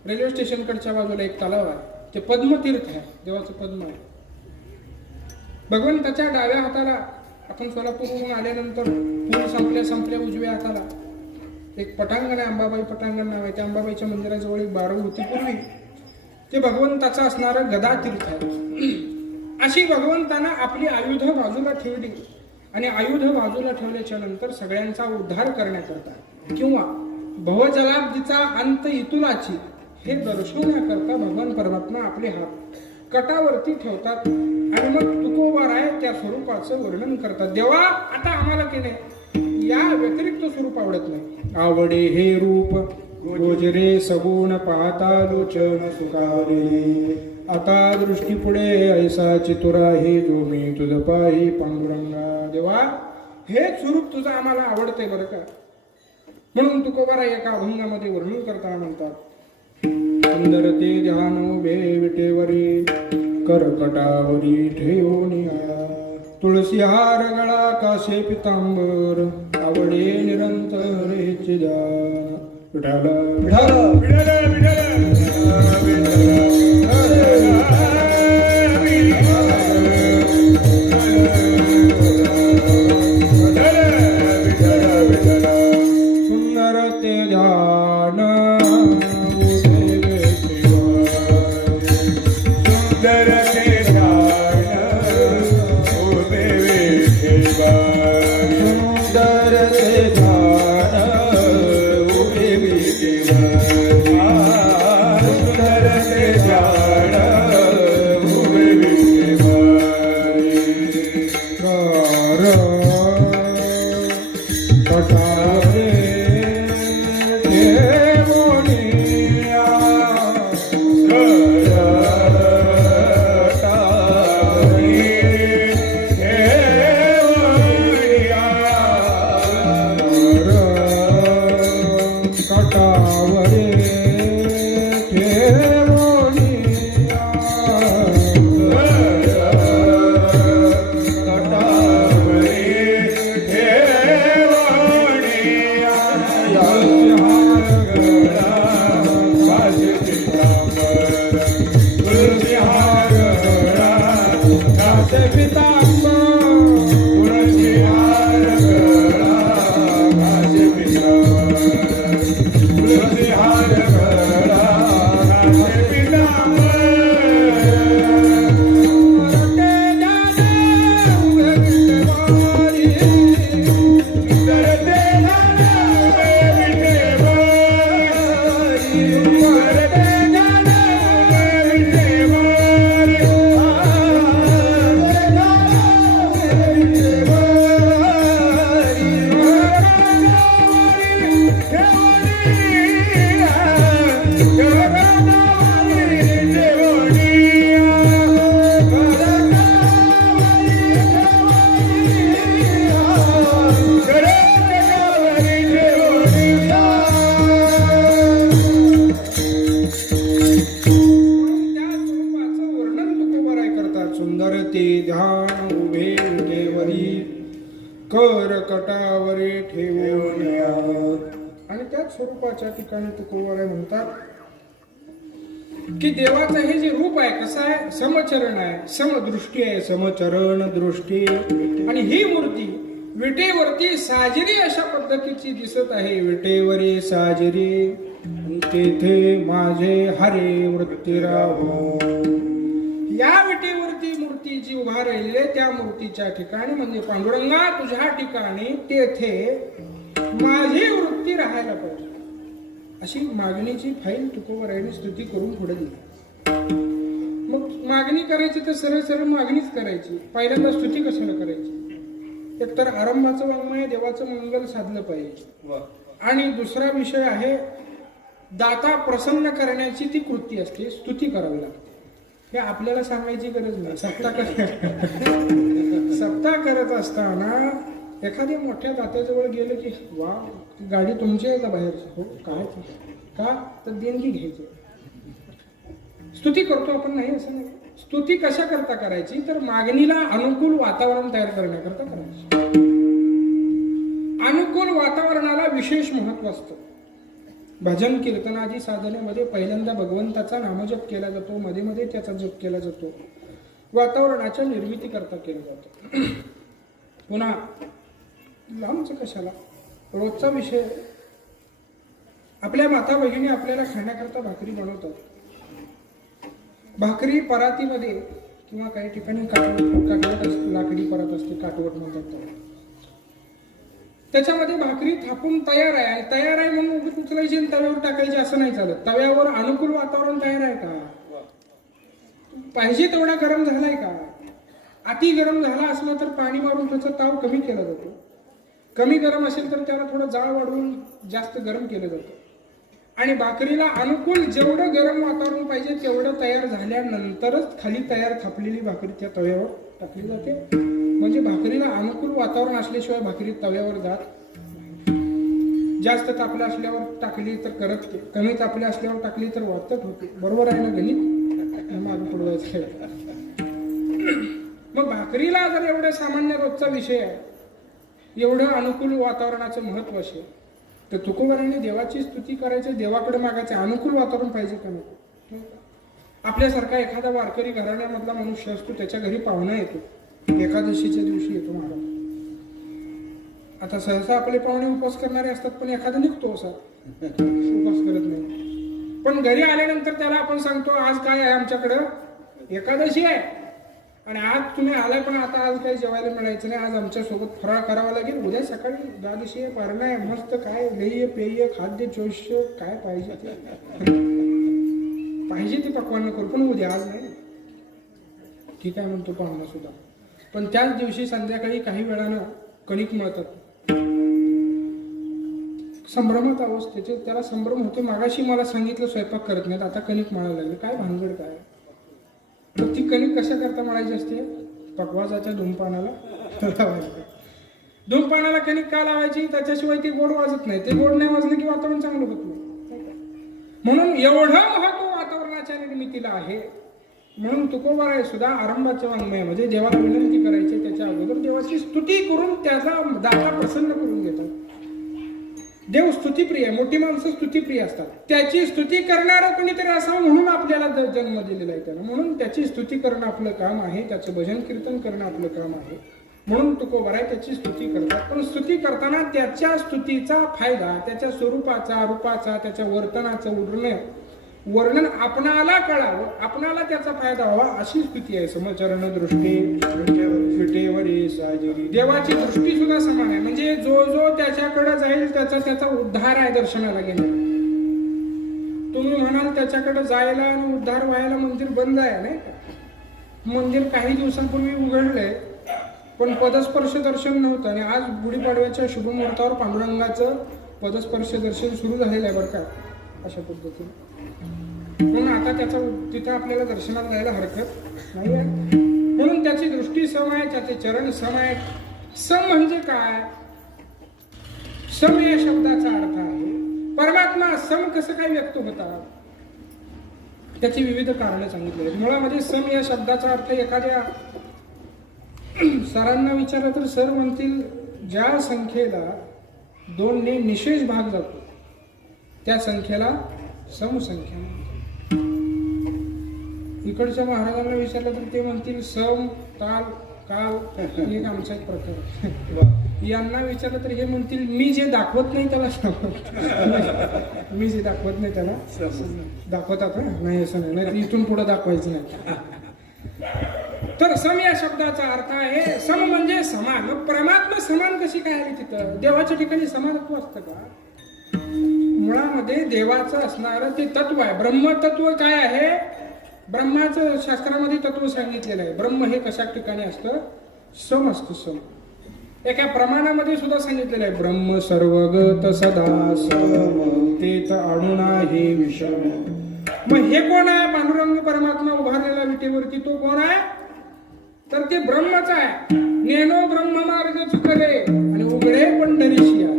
रेल्वे स्टेशनकडच्या बाजूला एक तलाव आहे, ते पद्मतीर्थ आहे, देवाचं पद्म आहे. भगवंताच्या डाव्या हाताला, आपण सोलापूरवरून आल्यानंतर पूर संपल्या उजव्या हाताला एक पटांगण आहे, अंबाबाई पटांगण नाव आहे. त्या अंबाबाईच्या मंदिराजवळ एक बारव होती पूर्वी, ते भगवंताचं असणारं गदा तीर्थ आहे. अशी भगवंतानं आपली आयुध बाजूला ठेवली, आणि आयुध बाजूला ठेवल्याच्या नंतर सगळ्यांचा उद्धार करण्याकरता किंवा भवजलाब्दीचा अंत इतुलाची हे दर्शवण्याकरता भगवान परमात्मा आपले हात कटावरती ठेवतात. आणि मग तुकोबार आहे त्या स्वरूपाचं वर्णन करतात. देवा आता आम्हाला की नाही या व्यतिरिक्त स्वरूप आवडत नाही. आवडे हे रूप गोजरे सगुण पाहता लोचन सुखावले. आता दृष्टी पुढे ऐसा चितुरा हे जो मी तुझ पाही पांडुरंगा. देवा हेच स्वरूप तुझं आम्हाला आवडतंय बरं का. म्हणून तुकोबारा एका अभंगामध्ये वर्णन करताना म्हणतात, सुंदर ते ध्यान उभे विटेवरी करकटावरी ठेवूनिया. तुळसी हार गळा कासे पितांबर आवडे निरंतर हेचे जा. विठाला विठाला विठाला विठाला सुंदर ते ध्यान सुंदर ते ध्यान उभे विठेवरी त्या स्वरूपाचं वर्णन तुकोबाराय करतात. सुंदर ते ध्यान उभे विटेवरी कर कटावरी ठेवून. आणि त्याच स्वरूपाच्या ठिकाणी तुकोबाराय म्हणतात की देवाचं हे जे रूप आहे कसं आहे, समचरण आहे, समदृष्टी आहे, समचरण दृष्टी. आणि ही मूर्ती विटेवरती साजरी अशा पद्धतीची दिसत आहे. विटेवरी साजरी तेथे माझे हरे वृत्ती राहो. या विटेवरती मूर्ती जी उभा राहिली आहे त्या मूर्तीच्या ठिकाणी म्हणजे पांडुरंगा तुझ्या ठिकाणी तेथे माझी वृत्ती राहायला पाहिजे अशी मागणीची फाईल तुकोबारायांनी स्तुती करून पुढे दिली. मग मागणी करायची तर सरळ सरळ मागणीच करायची. पहिल्यांदा स्तुती कशाला करायची? एकतर आरंभाचं वाङ्मय देवाचं मंगल साधलं पाहिजे. आणि दुसरा विषय आहे दाता प्रसन्न करण्याची ती कृती असते, स्तुती करावी लागते. हे आपल्याला सांगायची गरज नाही. सप्ताह करत असताना एखाद्या मोठ्या दात्याजवळ गेलं की वा गाडी तुमची आहे का बाहेरची? हो काय का तर देणगी घ्यायची. स्तुती करतो आपण नाही असं नाही. स्तुती कशा करता करायची तर मागणीला अनुकूल वातावरण तयार करण्याकरता करायची. अनुकूल वातावरणाला विशेष महत्व असतं. भजन कीर्तनादी साधनेमध्ये पहिल्यांदा भगवंताचा नामजप केला जातो, मध्ये मध्ये त्याचा जप केला जातो, वातावरणाच्या निर्मिती करता केलं जातं. पुन्हा लांबच कशाला, रोजचा विषय. आपल्या माता भगिनी आपल्याला खाण्याकरता भाकरी बनवतात. भाकरी परातीमध्ये किंवा काही ठिकाणी काटवट असते, लाकडी परात असते, काटवट म्हणतात त्याला. त्याच्यामध्ये भाकरी थापून तयार आहे. आणि तयार आहे म्हणून उगाच उचलायची आणि तव्यावर टाकायची असं नाही चालत. तव्यावर अनुकूल वातावरण तयार आहे का? पाहिजे तेवढा गरम झालाय का? अति गरम झाला असला तर पाणी मारून त्याचा ताव कमी केला जातो. कमी गरम असेल तर त्याला थोडं जाळ वाढवून जास्त गरम केलं जातं. आणि भाकरीला अनुकूल जेवढं गरम वातावरण पाहिजे तेवढं तयार झाल्यानंतरच खाली तयार थापलेली भाकरी त्या तव्यावर टाकली जाते. म्हणजे भाकरीला अनुकूल वातावरण असल्याशिवाय भाकरी तव्यावर जात. जास्त तापल्या असल्यावर टाकली तर करपते, कमी तापल्या असल्यावर टाकली तर वातट होते. बरोबर आहे ना गणित? मागं पुढवायचं. मग भाकरीला जर एवढं सामान्य रोजचा विषय आहे, एवढं अनुकूल वातावरणाचं महत्व असेल तर तुकोबारांनी देवाची स्तुती करायची, देवाकडे मागायचे. अनुकूल वातावरण पाहिजे का नको? आपल्यासारखा एखादा वारकरी घराण्यामधला मनुष्य असतो, त्याच्या घरी पाहुणा येतो, एकादशीच्या दिवशी येतो महाराज. आता सहसा आपले पाहुणे उपवास करणारे असतात, पण एखादा निघतो असा उपवास करत नाही. पण घरी आल्यानंतर त्याला आपण सांगतो आज काय आहे आमच्याकडं? एकादशी आहे आणि आज तुम्ही आलाय, पण आता आज काही जेवायला मिळायचं नाही, आज आमच्या सोबत फराळ करावा लागेल. उद्या सकाळी द्वादशी आहे, पारणा आहे, मस्त काय लेय पेय खाद्य चोष्य काय पाहिजे ते पाहिजे ते पक्वान्न करू, पण उद्या आज नाही. ठीक आहे म्हणतो पाहुणा सुद्धा. पण त्याच दिवशी संध्याकाळी काही वेळानं कणिक मळतात. संभ्रमात अवस्थेचे त्याला संभ्रम होतो. मागाशी मला सांगितलं स्वयंपाक करत नाहीत, आता कणिक मळायला लागले, काय भानगड काय? तर ती कणिक कशा करता मळायची असते? पकवाजाच्या धूमपानाला लावायची. धूमपानाला कणिक का लावायची? त्याच्याशिवाय ते गोड वाजत नाही. ते गोड नाही वाजलं की वातावरण चांगलं होत नाही. म्हणून एवढं महत्व वातावरणाच्या निर्मितीला आहे. म्हणून तुकोबाराय सुद्धा आरंभाच्या वाङ्मयामध्ये देवाला विनंती करायची, त्याच्या अगोदर देवाची स्तुती करून त्याचा दाता प्रसन्न करून घेतात. देव स्तुतीप्रिय आहे. मोठी माणसं स्तुतीप्रिय असतात. त्याची स्तुती करणारं कोणीतरी असावं म्हणून आपल्याला जन्म दिलेला आहे त्यानं. म्हणून त्याची स्तुती करणं आपलं काम आहे. त्याचं भजन कीर्तन करणं आपलं काम आहे. म्हणून तुकोबाराय त्याची स्तुती करतात. पण स्तुती करताना त्याच्या स्तुतीचा फायदा, त्याच्या स्वरूपाचा, रूपाचा, त्याच्या वर्तनाचं वर्णन आपणाला कळावं, आपणाला त्याचा फायदा व्हावा अशी स्तुती आहे. समचरण दृष्टी विटेवरी साजिरी. देवाची दृष्टी सुद्धा समान आहे. म्हणजे जो जो त्याच्याकडे जाईल त्याचा उद्धार आहे दर्शनाला गेला. तुम्ही म्हणाल त्याच्याकडे जायला आणि उद्धार व्हायला मंदिर बंद आहे, नाही का? मंदिर काही दिवसांपूर्वी उघडलंय पण पदस्पर्श दर्शन नव्हतं. आणि आज गुढीपाडव्याच्या शुभमुहूर्तावर पांडुरंगाचं पदस्पर्श दर्शन सुरू झालेलं आहे बरं का, अशा पद्धतीने. म्हणून आता त्याचा तिथे आपल्याला दर्शनात जायला हरकत नाही आहे. म्हणून त्याची दृष्टी सम आहे, त्याचे चरण सम आहे. सम म्हणजे काय? सम या शब्दाचा अर्थ आहे परमात्मा. सम कसं काय व्यक्त होतात त्याची विविध कारणं सांगितली आहेत. मुळामध्ये सम या शब्दाचा अर्थ एखाद्या सरांना विचारलं तर सर म्हणतील ज्या संख्येला 2 ने निशेष भाग जातो त्या संख्येला समसंख्या. इकडच्या महाराजांना विचारलं तर ते म्हणतील सम, ताल, काल हे आमचा एक प्रकार. यांना विचारलं तर हे म्हणतील मी जे दाखवत नाही त्याला मी जे दाखवत नाही त्याला दाखवतात. नाही असं नाही, इथून पुढे दाखवायचं नाही. तर सम या शब्दाचा अर्थ आहे सम म्हणजे समान. मग परमात्मा समान कशी काय आली तिथं? देवाच्या ठिकाणी समानत्व असतं का? मुळामध्ये देवाचं असणारं ते तत्व आहे. ब्रह्मतत्व काय आहे? ब्रह्माचं शास्त्रामध्ये तत्व सांगितलेलं आहे. ब्रह्म हे कशा ठिकाणी असतं? सम असतं. सम एका प्रमाणामध्ये सुद्धा सांगितलेलं आहे. ब्रह्म सर्वगत सदा सम तेथ अणु नाही विषम. मग हे कोण आहे? पांडुरंग परमात्मा उभारलेला विटेवरती तो कोण आहे? तर ते ब्रह्मच आहे. नेनो ब्रह्म मार्ग चुकले आणि उघडे पंढरीशी आहे.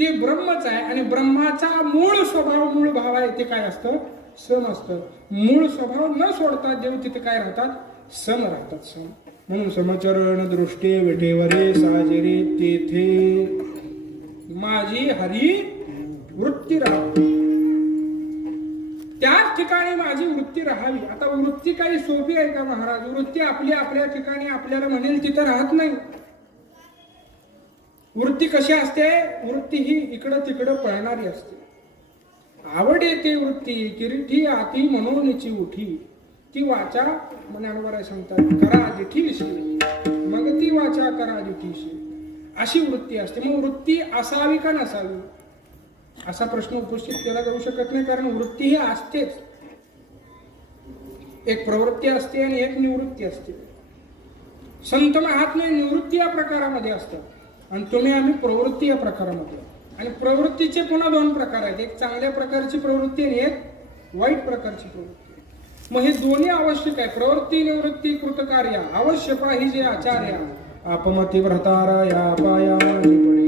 ते ब्रह्मच आहे. आणि ब्रह्माचा मूळ स्वभाव, मूळ भाव आहे ते काय असतं? सम असतं. मूळ स्वभाव न सोडता देव तिथे काय राहतात? सम राहतात. सम. म्हणून समचरण दृष्टी विटेवरी साजिरी तेथे माझी हरी वृत्ती राहावी. त्याच ठिकाणी माझी वृत्ती राहावी. आता वृत्ती काही सोपी आहे का महाराज? वृत्ती आपल्या ठिकाणी आपल्याला म्हणेल तिथं राहत नाही. वृत्ती कशी असते? वृत्ती ही इकडं तिकडं पळणारी असते. आवड येते वृत्ती किरीटी आती मनोनीची उठी. ती वाचा ज्ञानोबा सांगतात करा दिठीशी, मग ती वाचा करा दिठीशी. अशी वृत्ती असते. मग वृत्ती असावी का नसावी असा प्रश्न उपस्थित केला जाऊ शकत नाही. कारण वृत्ती ही असतेच. एक प्रवृत्ती असते आणि एक निवृत्ती असते. संत महात्मे निवृत्ती या प्रकारामध्ये असतात आणि तुम्ही आम्ही प्रवृत्ती या प्रकारामध्ये. आणि प्रवृत्तीचे पुन्हा 2 प्रकार आहेत. एक चांगल्या प्रकारची प्रवृत्ती आणि एक वाईट प्रकारची प्रवृत्ती. मग हे दोन्ही आवश्यक आहे. प्रवृत्ती निवृत्ती कृतकार्य अवश्य पाहिजे आचार्य आपमती व्रतारा या पाया पडे.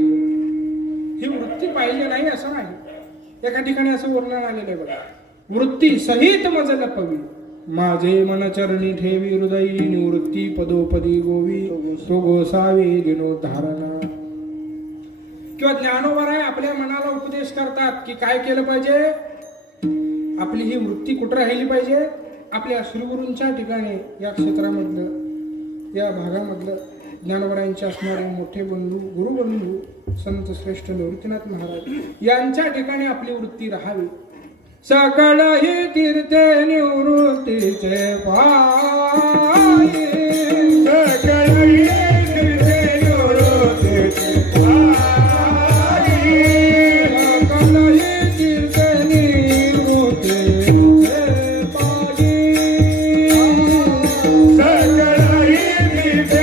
ही वृत्ती पाहिजे नाही असं नाही. एका ठिकाणी असं वर्णन आलेलं आहे बघा. वृत्ती सहित मज लपवी माझे मन चरणी ठेवी हृदयी निवृत्ती पदोपदी गोवी तो गोसावी दिनोद्धारणा. किंवा ज्ञानोबराय आपल्या मनाला उपदेश करतात की काय केलं पाहिजे? आपली ही वृत्ती कुठं राहिली पाहिजे? आपल्या श्रीगुरूंच्या ठिकाणी या क्षेत्रामधलं, या भागामधलं ज्ञानोबरायांचे असणारे मोठे बंधू, गुरुबंधू संत श्रेष्ठ निवृत्तीनाथ महाराज यांच्या ठिकाणी आपली वृत्ती राहावी. सकळ ही तीर्थे निवृत्तीचे पायी, सकळ ही तीर्थे निवृत्तीचे पायी, सकळ ही तीर्थे निवृत्तीचे पायी, सकळ ही तीर्थे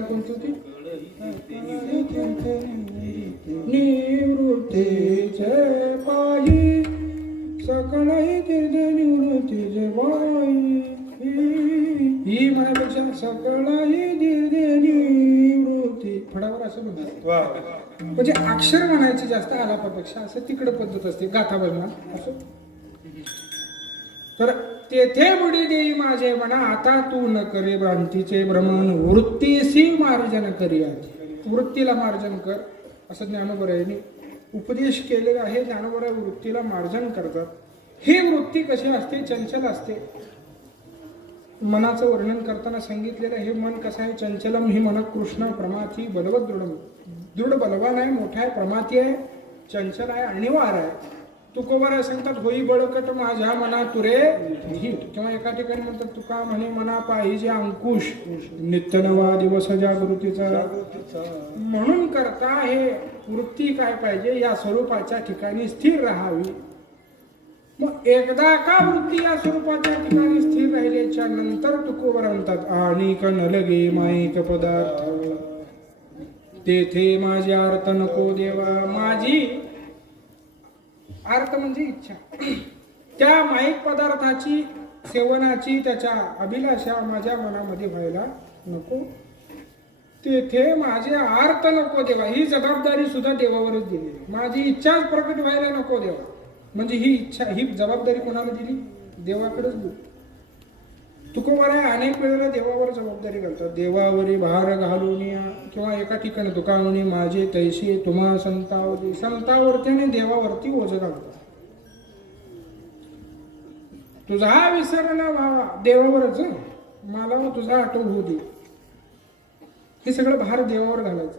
चाल कोणती होती? निवृत्तीचे पायी सकळही तीर्थ निवृत्तीचे पायी ही म्हणापेक्षा सकळही तीर्थ निवृत्ती फडावर असं म्हणतात. म्हणजे अक्षर म्हणायचे जास्त आलापापेक्षा असं तिकडं पद्धत असते गाथा भजनात असं. तर तेथे बुडी देई माझे म्हणा आता तू न करे भ्रांतीचे भ्रमण वृत्तीसी मार्जन करी आधी. वृत्तीला मार्जन कर असं ज्ञानोबरायांनी उपदेश केलेला आहे. ज्ञानोबराय वृत्तीला मार्जन करतात. ही वृत्ती कशी असते? चंचल असते. मनाचं वर्णन करताना सांगितलेलं हे मन कसं आहे? चंचलम ही मन कृष्ण प्रमाथी बलवत दृढ बलवान आहे, मोठा आहे, प्रमाथी आहे, चंचल आहे, अनिवार आहे. तुकोबारा सांगतात होई बळकट माझ्या मना तुरे धीट. किंवा एका ठिकाणी म्हणतात तुका म्हणे मना पाहिजे अंकुश नित्य नवा दिवस जागृतीचा. म्हणून करता हे वृत्ती काय पाहिजे? या स्वरूपाच्या ठिकाणी स्थिर राहावी. मग एकदा का वृत्ती या स्वरूपाच्या ठिकाणी स्थिर राहिल्याच्या नंतर तुकोबारा म्हणतात आणि का न लगे माईक पदार्थ तेथे माझी अर्थ नको देवा. माझी अर्थ म्हणजे इच्छा, त्या माईक पदार्थाची सेवनाची त्याच्या अभिलाषा माझ्या मनामध्ये व्हायला नको. तेथे माझे अर्थ नको देवा. ही जबाबदारी सुद्धा देवावरच दिली. माझी इच्छाच प्रकट व्हायला नको देवा. म्हणजे ही इच्छा ही जबाबदारी कोणाला दिली? देवाकडेच दिली. तुकोबारा अनेक वेळेला देवावर जबाबदारी घालतात. देवावरी भार घालून या किंवा एका ठिकाणी तुका म्हणे माझे तैसे तुम्हा संतावरी. संतावरती आणि देवावरती ओझ घालतात. तुझा विसर ना व्हावा देवावरच, मला तुझा आठव होऊ दे. हे सगळं भार देवावर घालायचं.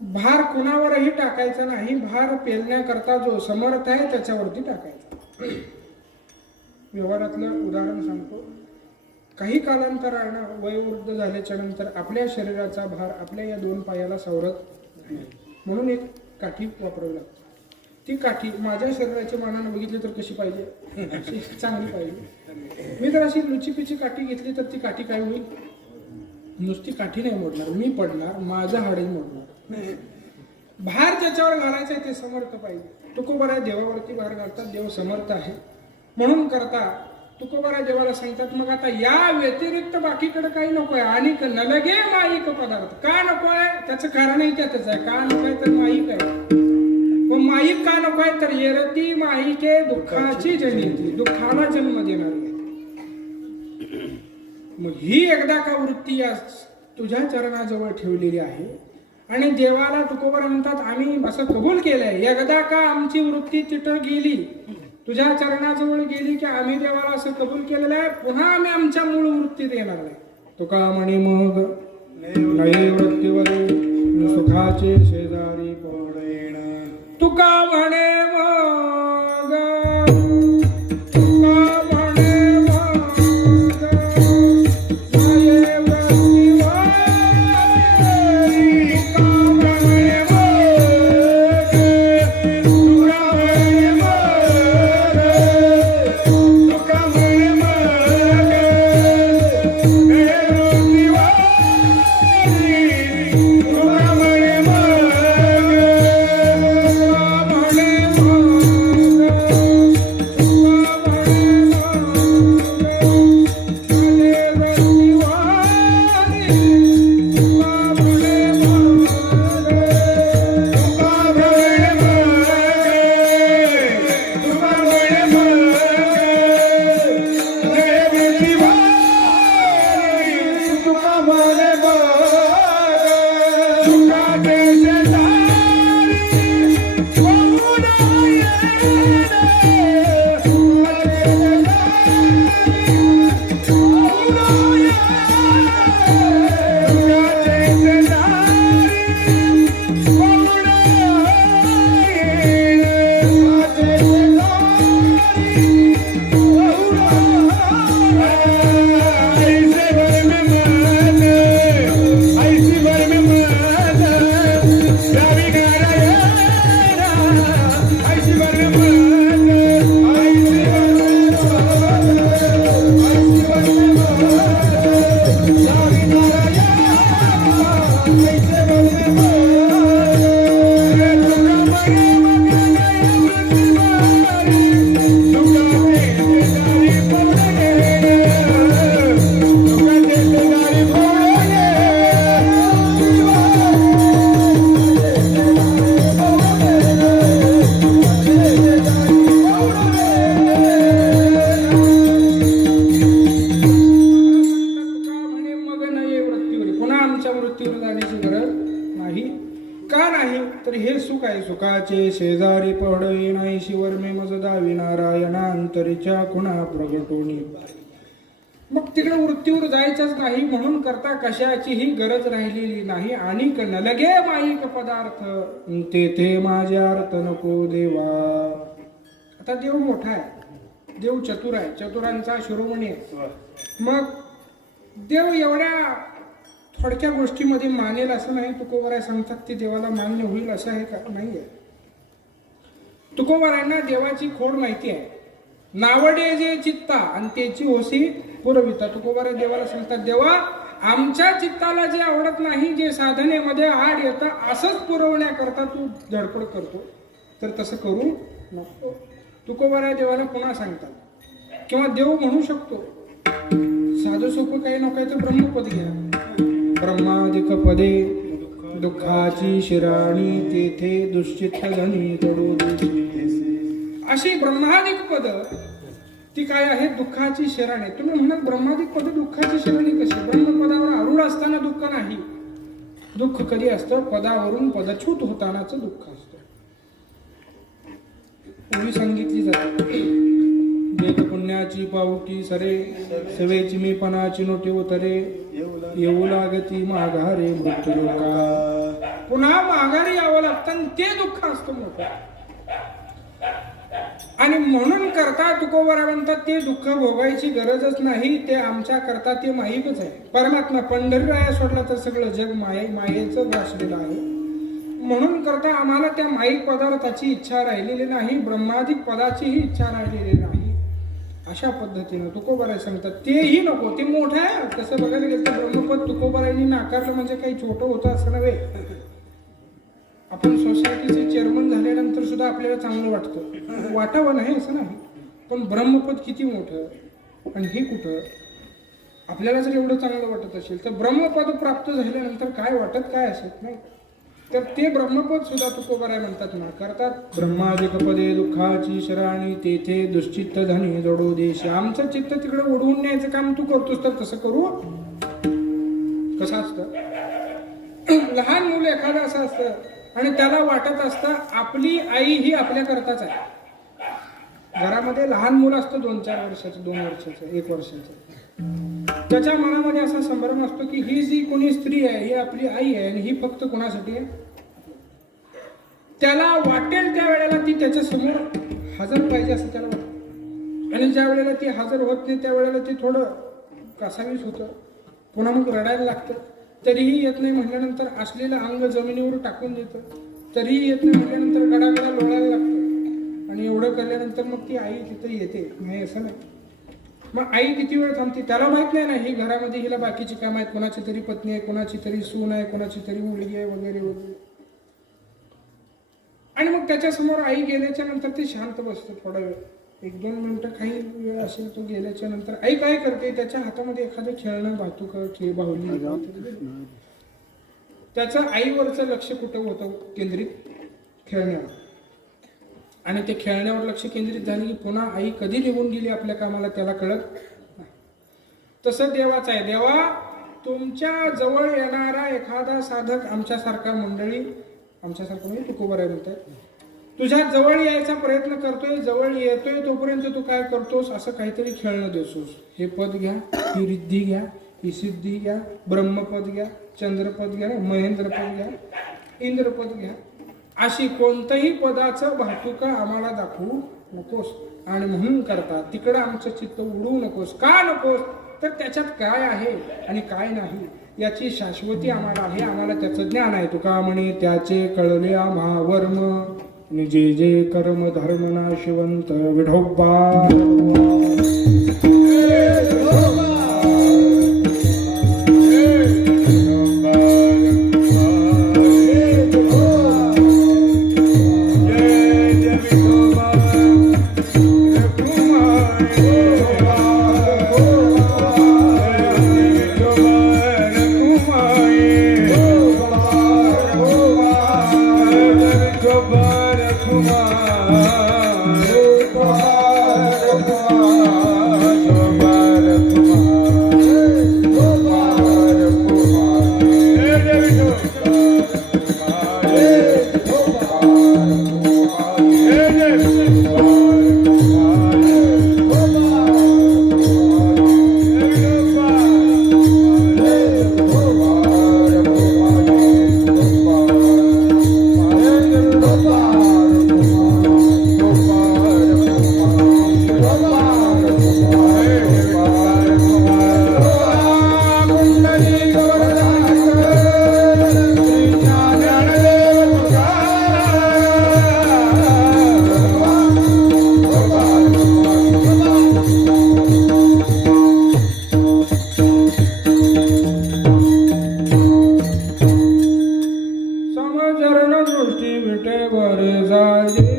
भार कुणावरही टाकायचा नाही. भार पेलण्याकरता जो समर्थ आहे त्याच्यावरती टाकायचा. व्यवहारातलं उदाहरण सांगतो. काही कालांतरानं वयोवृद्ध झाल्याच्या नंतर आपल्या शरीराचा भार आपल्या या दोन पायाला सावरत नाही. म्हणून एक काठी वापरावी लागते. ती काठी माझ्या शरीराच्या मानानं बघितली तर कशी पाहिजे? अशी चांगली पाहिजे. मी जर अशी लुचीपिची काठी घेतली तर ती काठी काय होईल? नुसती काठी नाही मोडणार, मी पडणार, माझं हाडही मोडणार. भार ज्याच्यावर घालायचा ते समर्थ पाहिजे. तुकोबारा देवावरती भार घालतात. देव समर्थ आहे म्हणून करता तुकोबारा देवाला सांगतात मग आता या व्यतिरिक्त बाकीकडे काही नकोय. आणि न लगे माईक पदार्थ. का नकोय? त्याचं कारणही त्यातच आहे. का नकोय तर माईक आहे. मग माईक का नकोय तर येरती माईके दुःखाची जनिती. दुःखाला जन्म देणारी. मग ही एकदा का वृत्ती तुझ्या चरणाजवळ ठेवलेली आहे. आणि देवाला तुकोबारा म्हणतात आम्ही असं कबूल केलंय. एकदा का आमची वृत्ती तिथं गेली, तुझ्या चरणाजवळ गेली की आम्ही देवाला असं कबूल केलेलं आहे पुन्हा आम्ही आमच्या मूळ वृत्तीत येणार नाही. तुका म्हणे मग नाही वृत्तीवर सुखाचे शेजारी पडेन. तुका म्हणे मग त्याचे शेजारी पडवे नाहीशी वर्मे मज दावी नारायणा अंतरीच्या खुणा प्रगटोनी. मग तिकडे वृत्तीवर जायचंच नाही म्हणून करता कशाचीही गरज राहिलेली नाही. आणि न लगे माईक पदार्थ तेथे माझे अर्थ नको देवा. आता देव मोठा आहे, देव चतुर आहे, चतुरांचा शिरोमणी आहे. मग देव एवढ्या थोडक्या गोष्टीमध्ये मानेल असं नाही. तुकोबाराय सांगतात ते देवाला मान्य होईल असं आहे का? नाही आहे. तुकोबारायांना देवाची खोड माहिती आहे. नावडे जे चित्ता आणि त्याची होसी पुरविता. तुकोबाराय देवाला सांगतात, देवा आमच्या चित्ताला जे आवडत नाही, जे साधनेमध्ये आड येतं असंच पुरवण्याकरता तू धडपड करतो, तर तसं करू नको. तुकोबाराय देवाला पुन्हा सांगतात. किंवा देव म्हणू शकतो साधं सोपं काही नको तर ब्रह्मपद घ्या. ब्रह्मादिक पदे दुःखाची शिराणी तेथे दुश्चित्त धनी तडू देशी. अशी ब्रह्मादिक पद ती काय आहे? दुःखाची शिराणी. तुम्ही म्हणत ब्रह्मादिक पद दुःखाची शिराणी कशी? ब्रह्मपदावर आरूढ असताना दुःख नाही. दुःख कधी असतं? पदावरून पदच्युत होतानाच दुःख असतं. ओळी सांगितली जाते. देत पुण्याची पावटी सरे सेवेची मी पणाची नोटी उतरे येऊ लागती माघारे मृत्यू लोका. पुन्हा माघारी यावं लागतं आणि ते दुःख असतं मोठं. आणि म्हणून करता तुकोबाराय म्हणतात ते दुःख भोगायची गरजच नाही. ते आमच्या करता ते माईकच आहे. परमात्मा पंढरीराया सोडला तर सगळं जग मायेचं वासलेलं आहे. म्हणून करता आम्हाला त्या माईक पदार्थाची इच्छा राहिलेली नाही, ब्रह्मादिक पदाचीही इच्छा राहिलेली नाही. अशा पद्धतीनं तुकोबाराय सांगतात तेही नको. ते मोठं आहे. तसं बघायला गेलं तर ब्रह्मपद तुकोबारायांनी नाकारलं म्हणजे काही छोटं होतं असं नव्हे. आपण सोसायटीचे चेअरमन झाल्यानंतर सुद्धा आपल्याला चांगलं वाटतं, वाटावं नाही असं नाही. पण ब्रह्मपद किती मोठं आणि हे कुठं? आपल्याला जर एवढं चांगलं वाटत असेल तर ब्रह्मपद प्राप्त झाल्यानंतर काय वाटत काय असेल नाही. तर ते ब्रह्मपद सुद्धा तुकोबाराय म्हणतात ना करतात. ब्रह्मादिक पदे दुःखाची शराणी तेथे दुश्चित्त धनी जडो देश. आमचं चित्त तिकडे ओढवून न्यायचं काम तू करतोस तर तसं करू. कसं असतं? लहान मुलं एखादं असं असतं आणि त्याला वाटत असतं आपली आई ही आपल्या करताच आहे. घरामध्ये लहान मुलं असतं 2-4 वर्षाचं, 2 वर्षाचं, 1 वर्षाचं. त्याच्या मनामध्ये असा संभ्रम असतो की ही जी कोणी स्त्री आहे ही आपली आई आहे आणि ही फक्त कोणासाठी आहे? त्याला वाटेल त्या वेळेला ती त्याच्या समोर हजर पाहिजे असं त्याला वाटतं. आणि ज्या वेळेला ती हजर होत नाही त्यावेळेला ते थोडं कासावीस होतं. पुन्हा मग रडायला लागतं. तरीही येत नाही म्हटल्यानंतर असलेलं अंग जमिनीवर टाकून देतं. तरीही येत नाही म्हटल्यानंतर गडागडा लोळायला लागतं. आणि एवढं केल्यानंतर मग ती आई तिथं येते नाही असं नाही. मग आई किती वेळ थांबते त्याला माहित नाही ना. ही घरामध्ये हिला बाकीची काम आहेत. कोणाची तरी पत्नी आहे, कोणाची तरी सून आहे, कोणाची तरी मुलगी आहे वगैरे वगैरे. आणि मग त्याच्यासमोर आई गेल्याच्या नंतर ते शांत बसतं थोडा वेळ, 1-2 मिनिटं काही वेळ असेल. तो गेल्याच्या नंतर आई काय करते? त्याच्या हातामध्ये एखादं खेळणं, भातुक, बाहुली, त्याचं आईवरचं लक्ष कुठं होतं केंद्रित? खेळण्यावर. आणि ते खेळण्यावर लक्ष केंद्रित झाले की पुन्हा आई कधी निघून गेली आपल्या कामाला त्याला कळत नाही. तसं देवाचं आहे. देवा तुमच्या जवळ येणारा एखादा साधक आमच्यासारखा मंडळी, आमच्यासारखं म्हणजे तुकोबाराय म्हणतात, तुझ्या जवळ यायचा प्रयत्न करतोय, जवळ येतोय तोपर्यंत तू काय करतोस? असं काहीतरी खेळणं देतोस. हे पद घ्या, ही रिद्धी घ्या, ही सिद्धी घ्या, ब्रह्मपद घ्या, चंद्रपद घ्या, महेंद्रपद घ्या, इंद्रपद घ्या. अशी कोणतंही पदाचं भातुका आम्हाला दाखवू नकोस. आणि म्हणून करता तिकडं आमचं चित्त उडवू नकोस. का नकोस? तर त्याच्यात काय आहे आणि काय नाही याची शाश्वती आम्हाला आहे. आम्हाला त्याचं ज्ञान आहे. तुका म्हणे त्याचे कळले आम्हा वर्म जे जे कर्म धर्म नाशिवंत विठोबा. समचरण दृष्टी विटेवर जाजे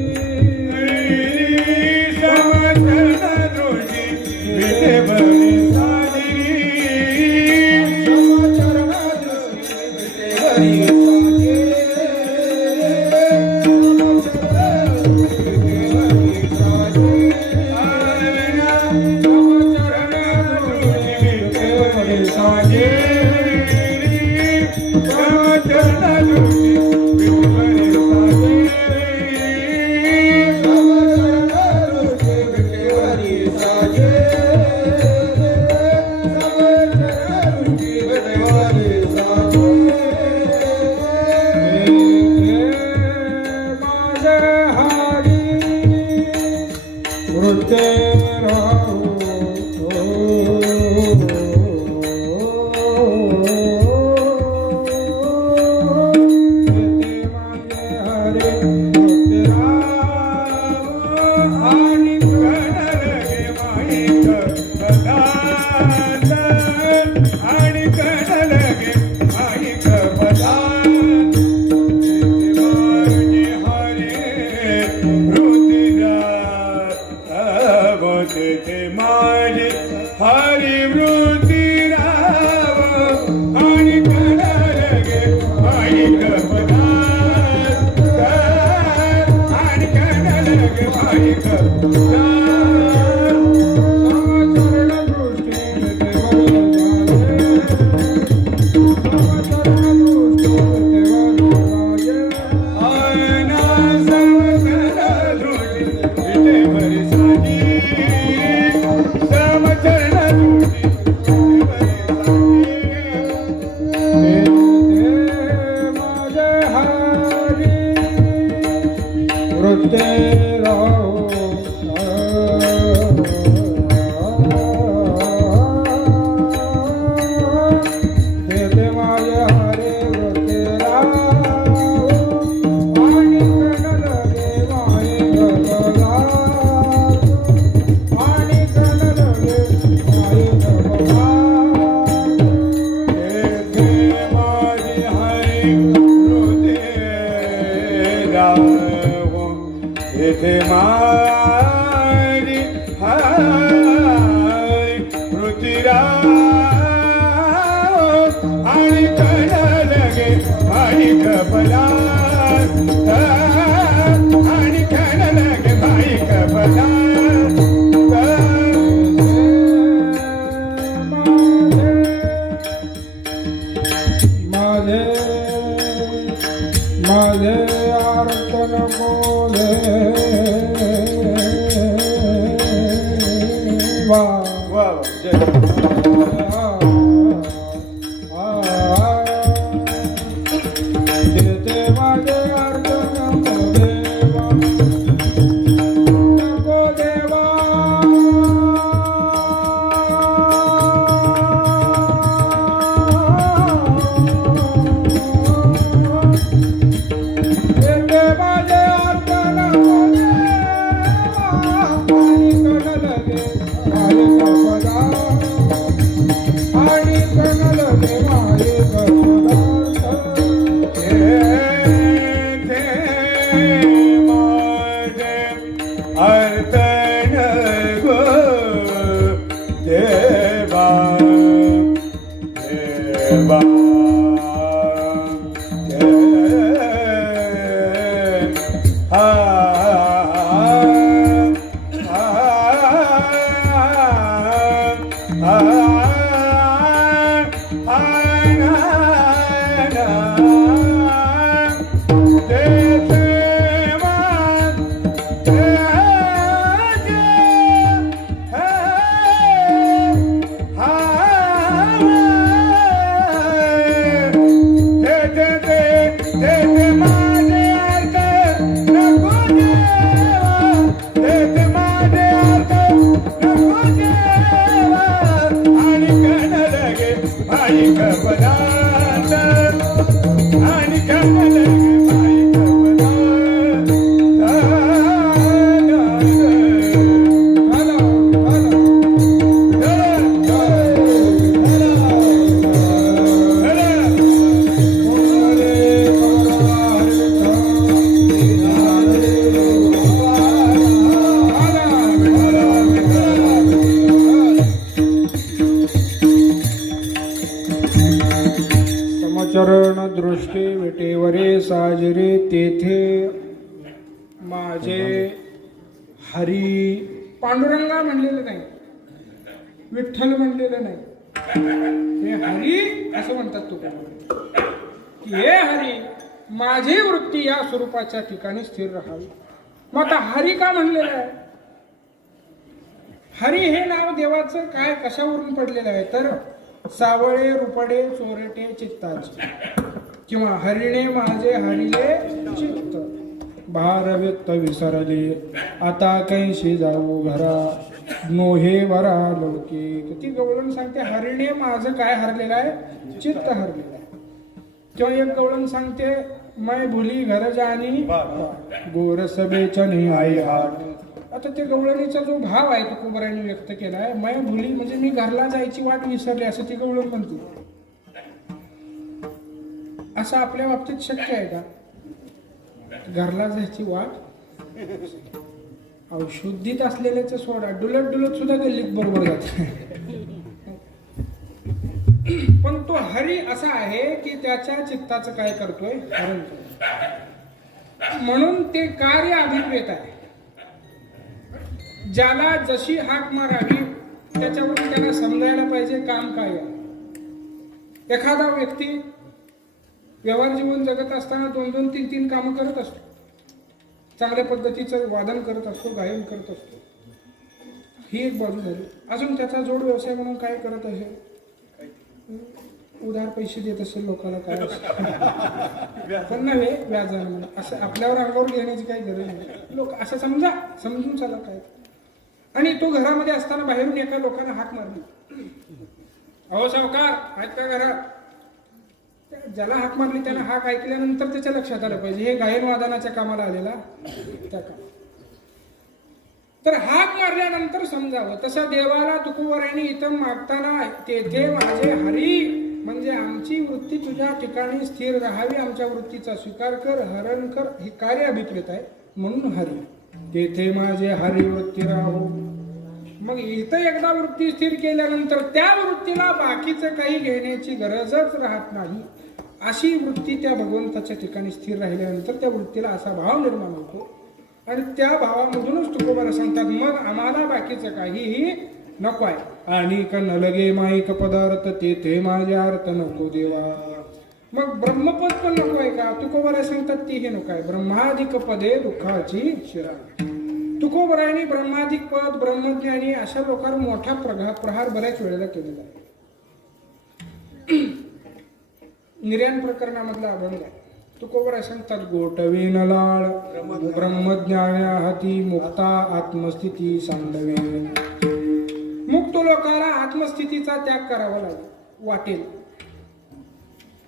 विटेवरे साजरे तेथे माझे हरी. पांडुरंगा म्हणलेलं नाही, विठ्ठल म्हणलेलं नाही, हे हरी असं म्हणतात तुका. हे हरी माझी वृत्ती या स्वरूपाच्या ठिकाणी स्थिर राहावी. मग आता हरी का म्हणलेलं आहे? हरी हे नाव देवाचं काय कशावरून पडलेलं आहे तर सावळे रुपडे चोरटे चित्ताचे, किंवा हरिणे माझे हरिले चित्त, भार व्यक्त विसरले आता कैशी जाऊ घरा, नोहे वरा लौकिक. ती गवळण सांगते हरिणे माझं काय हरलेलं आहे, चित्त हरलेलं आहे. किंवा एक गवळण सांगते मै भुली घर जानी गोरस बेचनी आई हाट. आता ते गवळणीचा जो भाव आहे तो कुंभाराने व्यक्त केलाय, मै भुली म्हणजे मी घरला जायची वाट विसरली असं ती गवळण म्हणते. असं आपल्या बाबतीत शक्य आहे का घरला जायची वाट? औषधीत असलेल्याच सोडा, डुलत डुलत सुद्धा गल्लीत बरोबर जाते. पण तो हरी असा आहे की त्याच्या चित्ताचं काय करतोय, हरण करतोय. म्हणून ते कार्य अभिप्रेत आहे. ज्याला जशी हाक मारावी त्याच्यावरून त्याला समजायला पाहिजे काम काय आहे. एखादा व्यक्ती व्यवहार जीवन जगत असताना 2-2, 3-3 कामं करत असतो, चांगल्या पद्धतीचं वादन करत असतो, गायन करत असतो, ही एक बाजू झाली. अजून त्याचा जोड व्यवसाय म्हणून काय करत असेल, उधार पैसे देत असेल लोकांना, काय पण नव्हे व्याजानं म्हणून. असं आपल्यावर अंगावर घेण्याची काही गरज नाही. लोक असं समजून चाला काय. आणि तो घरामध्ये असताना बाहेरून एका लोकांना हाक मारली, अहो सावकार आहेत का घरात? ज्याला हाक मारली त्यानं हाक ऐकल्यानंतर त्याच्या लक्षात आलं पाहिजे हे गायन वादनाच्या कामाला आलेला त्या काम. तर हाक मारल्यानंतर समजावं. तसं देवाला तुकोबराने इथं मागताना तेथे माझे हरी म्हणजे आमची वृत्ती तुझ्या ठिकाणी स्थिर राहावी, आमच्या वृत्तीचा स्वीकार कर, हरण कर, हे कार्य अभिप्रेत आहे. म्हणून हरी तेथे माझे हरी वृत्ती राहो. मग इथं एकदा वृत्ती स्थिर केल्यानंतर त्या वृत्तीला बाकीचं काही घेण्याची गरजच राहत नाही. अशी वृत्ती त्या भगवंताच्या ठिकाणी स्थिर राहिल्यानंतर त्या वृत्तीला असा भाव निर्माण होतो आणि त्या भावामधूनच तुकोबाला सांगतात मग आम्हाला बाकीचं काहीही नको आहे. आणि न लगे माईक पदार्थ तेथे माझे अर्थ नको देवा. मग ब्रह्मपद पण नको आहे का? तुकोबाला सांगतात ती हे नको आहे. ब्रह्माधिक पदे दुःखाची शिरा. तुकोबरायांनी ब्रह्माधिक पद, ब्रह्मज्ञानी अशा लोकांवर मोठा प्रहार बऱ्याच वेळेला केलेला आहे. निर्याण प्रकरणामधला अभंग आहे. तुकोबराय सांगतात गोटवीन लाळ ब्रह्मज्ञाना हाती मुक्ता आत्मस्थिती सांडवे. मुक्त लोकाला आत्मस्थितीचा त्याग करावा वाटेल.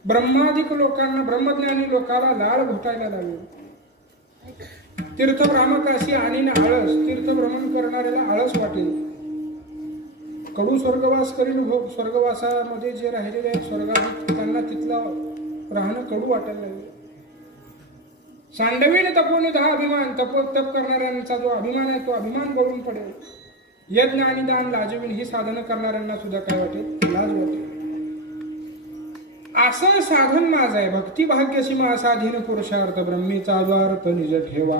ब्रह्माधिक लोकांना, ब्रह्मज्ञानी लोकाला लाळ घोटायला लागेल. तीर्थभ्रामकाशी आणि आळस, तीर्थभ्रमण करणाऱ्याला आळस वाटेल. कडू स्वर्गवास करीन स्वर्गवासामध्ये जे राहिलेले आहेत स्वर्गात त्यांना तिथला राहणं कडू वाटायला लागेल. सांडवीन तपोनिध हा अभिमान, तप करणाऱ्यांचा जो अभिमान आहे तो अभिमान गळून पडेल. यज्ञ आणि दान लाजवीन ही साधनं करणाऱ्यांना सुद्धा काय वाटेल, लाज वाटेल. असं साधन माझं आहे. भक्ती भाग्यशी साधीन पुरुषार्थ ब्रह्मीचा द्वार्थ निज ठेवा.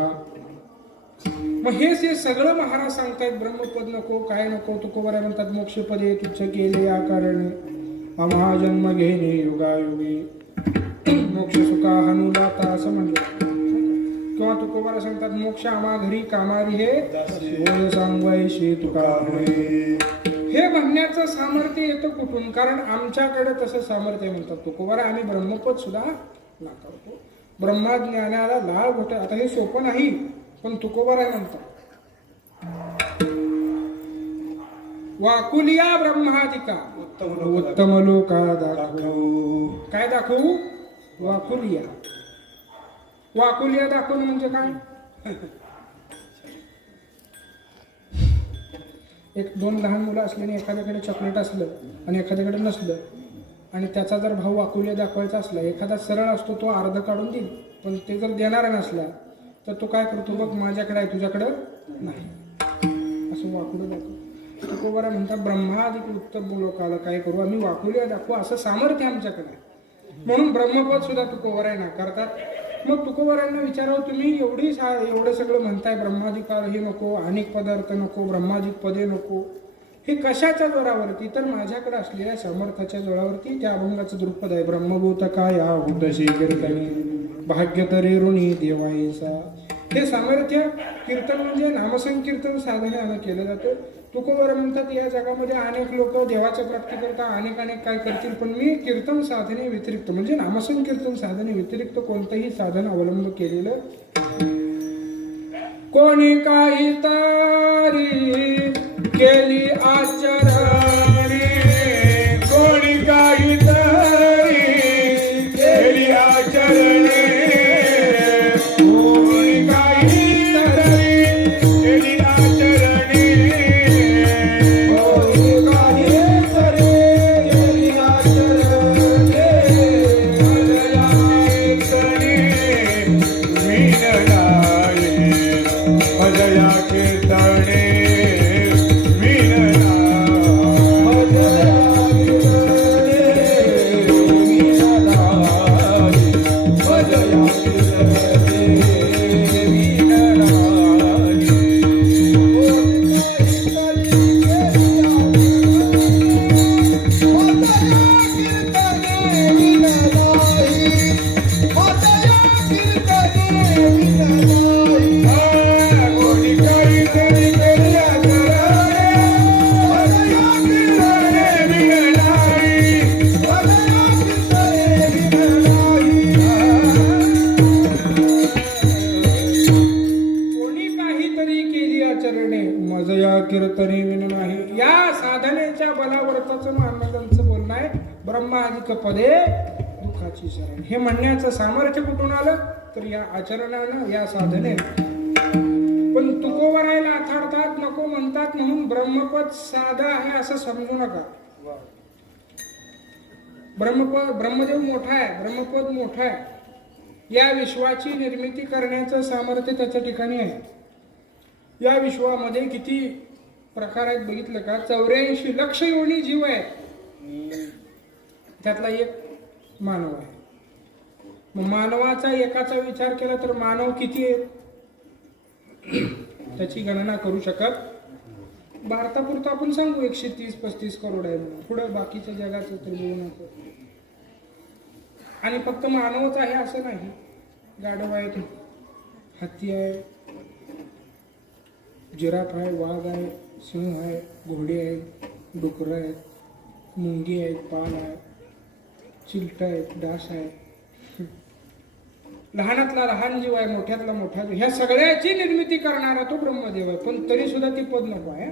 मग हे सगळं महाराज सांगतायत. ब्रह्मपद नको, काय नको. तुकोबारा म्हणतात मोक्षपदे तुच्छ केले या कारणे आम्हा जन्म घेणे युगायुगी मोक्ष सुखा हनुलाता असं म्हणलं. किंवा तुकोबारा सांगतात मोक्ष आम्हा घरी कामारी हे सांगवायशी तुका. हे म्हणण्याचं सामर्थ्य येतं कुठून? कारण आमच्याकडे तसं सामर्थ्य म्हणतात तुकोबारा. आम्ही ब्रह्मपद सुद्धा नाकारतो. ब्रह्मज्ञानाला लाळ घोट. आता हे सोपं नाही पण तुकोबारा म्हणतात वाकुलिया ब्रह्मादिका उत्तम लोका दाखवू. काय दाखवू? वाकुलिया. वाकुलिया दाखवणं म्हणजे काय? एक दोन लहान मुलं असल्याने एखाद्याकडे चॉकलेट असलं आणि एखाद्याकडे नसलं आणि त्याचा जर भाव वाकुलिया दाखवायचा असला, एखादा सरळ असतो तो अर्ध काढून देईल, पण ते जर देणारा नसला तर तो काय करतो, बघ माझ्याकडे आहे तुझ्याकडं नाही, असं वाकुलं दाखव. तुकोबारा म्हणतात ब्रह्मादिक उत्तम लोकाला काय करू आम्ही वाकुलिया दाखवू असं सामर्थ्य आमच्याकडे आहे. म्हणून ब्रह्मपद सुद्धा तुकोबराय नाकारतात. मग तुकोबरायांना विचारावं, तुम्ही एवढं सगळं म्हणताय, ब्रह्माधिकार हे नको, अनेक पदार्थ नको, ब्रह्माधिक पदे नको, हे कशाच्या जोरावरती? तर माझ्याकडे असलेल्या सामर्थ्याच्या जोरावरती. त्या अभंगाचं दृक्पद आहे, ब्रह्मभूत काय होतशी कीर्तनी भाग्य तरी ऋणी देवाईचा. हे सामर्थ्य कीर्तन म्हणजे नामसंकीर्तन साधनानं केलं जातं. तुकोबर म्हणतात, या जगामध्ये अनेक लोक देवाच्या प्राप्ती करता अनेक काय करतील, पण मी कीर्तन साधने व्यतिरिक्त म्हणजे नामसंकीर्तन साधने व्यतिरिक्त कोणतंही साधन अवलंब केलेलं. कोणी काही तारी केली आचरणे, कोणी काही तारी केली आचरणे, कोणी काही तारी केली आचरणे, कोणी काही तारी केली आचरणे, अजया कीर्तने कीर्तने विन नाही. या साधनेच्या बलावरताच महाराजांचं बोलणं आहे, ब्रह्माधिक पदे दुःखाची शरण. हे म्हणण्याचं सामर्थ्य कुठून आलं? तर या आचरणानं, या साधनेनं. पण तुकोबरायला अथाडतात, नको म्हणतात, म्हणून ब्रह्मपद साधा आहे असं समजू नका. ब्रह्मदेव मोठा आहे, ब्रह्मपद मोठा आहे. या विश्वाची निर्मिती करण्याचं सामर्थ्य त्याच्या ठिकाणी आहे. या विश्वामध्ये किती प्रकार आहेत बघितलं का? 84 लक्ष योनी जीव आहे, त्यातला एक मानव आहे. मग मानवाचा एकाचा विचार केला तर मानव किती आहे त्याची गणना करू शकत. भारतापुरतं आपण सांगू 130-35 करोड आहे म्हणून, पुढं बाकीच्या जगाचं तर बघू नको. आणि फक्त मानवच आहे असं नाही, गाढव आहेत, हत्ती आहे, जिराफ आहे, वाघ आहे, सिंह आहे, घोडे आहेत, डुकरं आहेत, मुंगी आहेत, पाल आहे, चिलट आहेत, डास आहे, लहानातला लहान जीव आहे, मोठ्यातला मोठा जीव, ह्या सगळ्याची निर्मिती करणारा तो ब्रह्मदेव आहे. पण तरी सुद्धा ती पद नको आहे.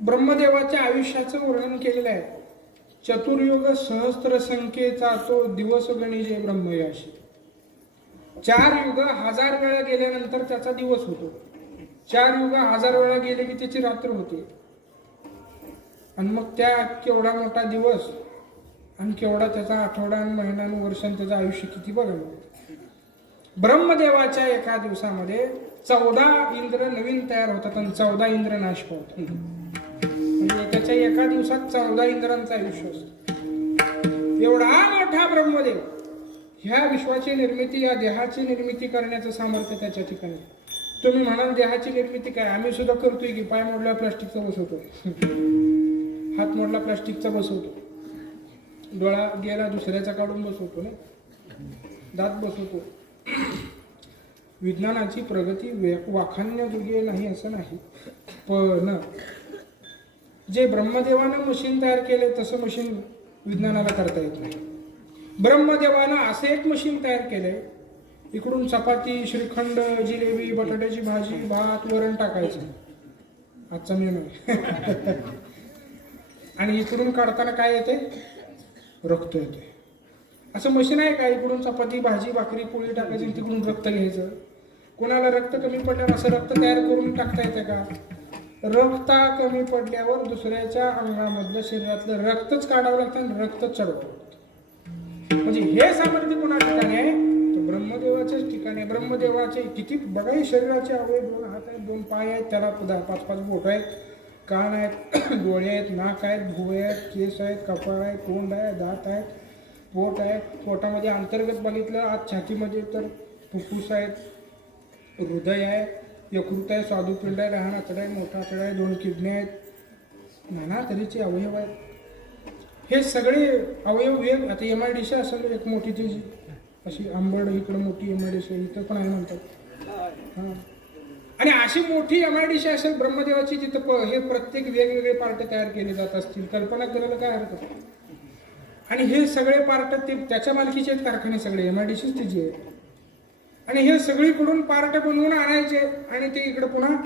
ब्रह्मदेवाच्या आयुष्याचं वर्णन केलेलं आहे. चतुर्युग सहस्त्र संख्येचा तो दिवस गणिजे ब्रह्मयाशी. 4 युग 1000 वेळा गेल्यानंतर त्याचा दिवस होतो. 4 युग 1000 वेळा गेले की त्याची रात्र होते. आणि मग त्या केवढा मोठा दिवस आणि केवढा त्याचा आठवडा आणि महिना आणि वर्ष आणि त्याचं आयुष्य किती बघा. ब्रह्मदेवाच्या एका दिवसामध्ये 14 इंद्र नवीन तयार होतात आणि 14 इंद्र नाश पावतात. म्हणजे त्याच्या एका दिवसात 14 इंद्रांचं आयुष्य असतं. एवढा मोठा ब्रह्मदेव, ह्या विश्वाची निर्मिती, या देहाची निर्मिती करण्याचं सामर्थ्य त्याच्या ठिकाणी. तुम्ही म्हणाल देहाची निर्मिती काय? आम्ही सुद्धा करतोय की. पाय मोडला प्लास्टिकचा बसवतो, हात मोडला प्लास्टिकचा बसवतो, डोळा गेला दुसऱ्याचा काढून बसवतो ना, दात बसवतो. विज्ञानाची प्रगती वाखाणण्याजोगी नाही असं नाही, पण जे ब्रह्मदेवानं मशीन तयार केले तसं मशीन विज्ञानाला करता येत नाही. ब्रह्मदेवानं असं एक मशीन तयार केलंय, इकडून चपाती, श्रीखंड, जिलेबी, बटाट्याची भाजी, भात, वरण टाकायचं, आजचा मेनू आहे. आणि इकडून काढताना काय येते? रक्त येते. असं मशीन आहे का? इकडून चपाती, भाजी, भाकरी, पोळी टाकायची, तिकडून रक्त घ्यायचं. कोणाला रक्त कमी पडल्यावर असं रक्त तयार करून टाकता येतं का? रक्त कमी पडल्यावर दुसऱ्याच्या अंगामधलं शरीरातलं रक्तच काढावं लागतं आणि रक्तच चढवतो. म्हणजे हे सामर्थ्य कोणा ठिकाणी आहे? तर ब्रह्मदेवाच्याच ठिकाणी. ब्रह्मदेवाचे किती बघा, शरीराचे अवयव 2 हात आहेत, 2 पाय आहेत, त्याला 5-5 बोट आहेत, कान आहेत, डोळे आहेत, नाक आहेत, भुवया आहेत, केस आहेत, कपाळ आहे, तोंड आहे, दात आहेत, पोट आहे. पोटामध्ये अंतर्गत बघितलं आत छातीमध्ये तर फुफ्फुस आहेत, हृदय आहे, यकृत आहे, स्वादुपिंड आहे, लहान आतडा आहे, मोठा आतडा आहे, 2 किडनी आहेत, नाना तऱ्हेचे अवयव आहेत. हे सगळे अवयव वेग आता MIDC असेल एक मोठी त्याची अशी आंबड इकडं मोठी MIDC इथं पण आहे म्हणतात. हां आणि अशी मोठी MIDC असेल ब्रह्मदेवाची तिथं हे प्रत्येक वेगवेगळे पार्ट तयार केले जात असतील. कल्पना करायला काय हरकत. आणि हे सगळे पार्ट ते त्याच्या मालकीचे आहेत कारखाने सगळे MIDCच त्याची आहे. आणि हे सगळीकडून पार्ट बनवून आणायचे आणि ते इकडे पुन्हा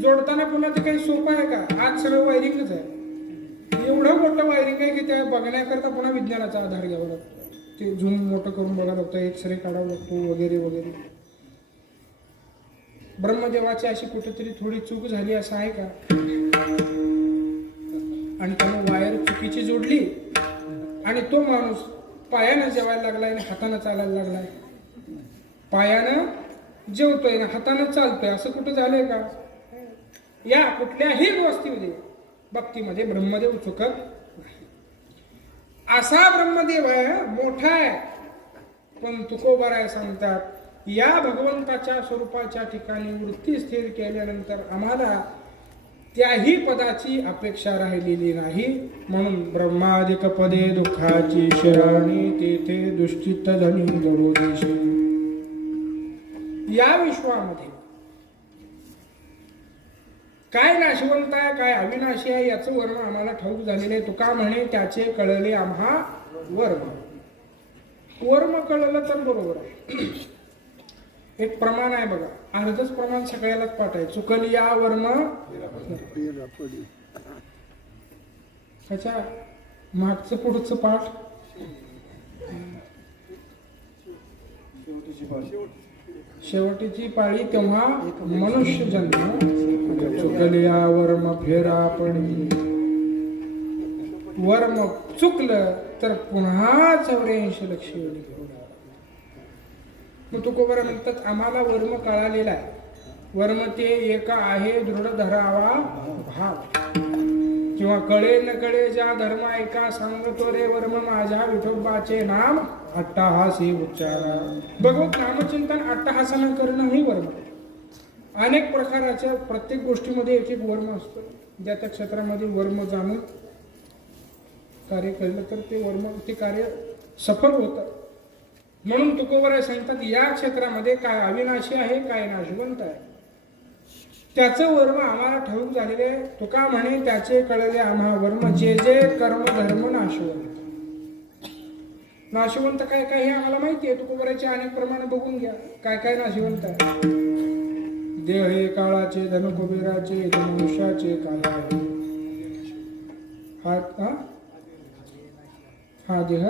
जोडताना पुन्हा ते काही सोपं आहे का. आज सगळं वायरिंगच आहे. एवढं मोठं वायरिंग आहे की त्या बघण्याकरता पुन्हा विज्ञानाचा आधार घ्यावा लागतो. ते झूम मोठं करून बघावं लागतं, एक्सरे काढावं लागतो वगैरे वगैरे. ब्रह्मदेवाची अशी कुठेतरी थोडी चूक झाली असं आहे का. आणि त्यानं वायर चुकीची जोडली आणि तो माणूस पायानं जेवायला लागलाय आणि हातानं चालायला लागलाय. पायानं जेवतोय ना हातानं चालतोय असं कुठं झालंय का. या कुठल्याही गोष्टीमध्ये भक्तीमध्ये ब्रह्मदेव चुकत नाही. असा ब्रह्मदेव आहे, मोठा आहे. पण तुकोबाराय सांगतात या भगवंताच्या स्वरूपाच्या ठिकाणी वृत्ती स्थिर केल्यानंतर आम्हाला त्याही पदाची अपेक्षा राहिलेली नाही. म्हणून ब्रह्मादिक पदे दुःखाची शरणी तेथे दुष्टित धनी दरोदेशी. या विश्वामध्ये काय नाशवंत आहे काय अविनाशी आहे याचं वर्म आम्हाला ठाऊक झालेलं आहे. तुका म्हणे त्याचे कळले आम्हा वर्म. वर्म कळलं तर बरोबर आहे. एक प्रमाण आहे बघा, अर्धच प्रमाण सगळ्यालाच पाठ आहे. चुकल या वर्म त्याच्या मागचं पुढचं पाठ शेवटीची पाळी तेव्हा मनुष्य जन्म. चुकल या वर्म फेरा पडी. वर्म चुकलं तर पुन्हा 84 लक्ष तुकोबरा म्हणतात आम्हाला वर्म कळालेला आहे. वर्म ते एक आहे दृढ धरावा भाव. किंवा कळे न कळे ज्या धर्म ऐका सांगतो रे वर्म माझ्या विठोबाचे नाम अट्टहासी उच्चारा. भगवत नामचिंतन अट्टहासानं करणं हे वर्म. अनेक प्रकाराच्या प्रत्येक गोष्टीमध्ये एक एक वर्म असतो. ज्या त्या क्षेत्रामध्ये वर्म जाणून कार्य केलं तर ते वर्म ते कार्य सफल होतं. म्हणून तुकोबराय सांगतात या क्षेत्रामध्ये काय अविनाशी आहे काय नाशवंत आहे त्याचं वर्म आम्हाला ठाऊक झालेले. तुका म्हणे त्याचे कळले आम्हा वर्म जे जे कर्म धर्म नाशवंत. नाशवंत काय काय हे आम्हाला माहिती आहे. तुकोबरायचे अनेक प्रमाणे बघून घ्या काय काय नाशवंत आहे. देह हे काळाचे धन कुबेराचे मनुष्याचे काय हा देह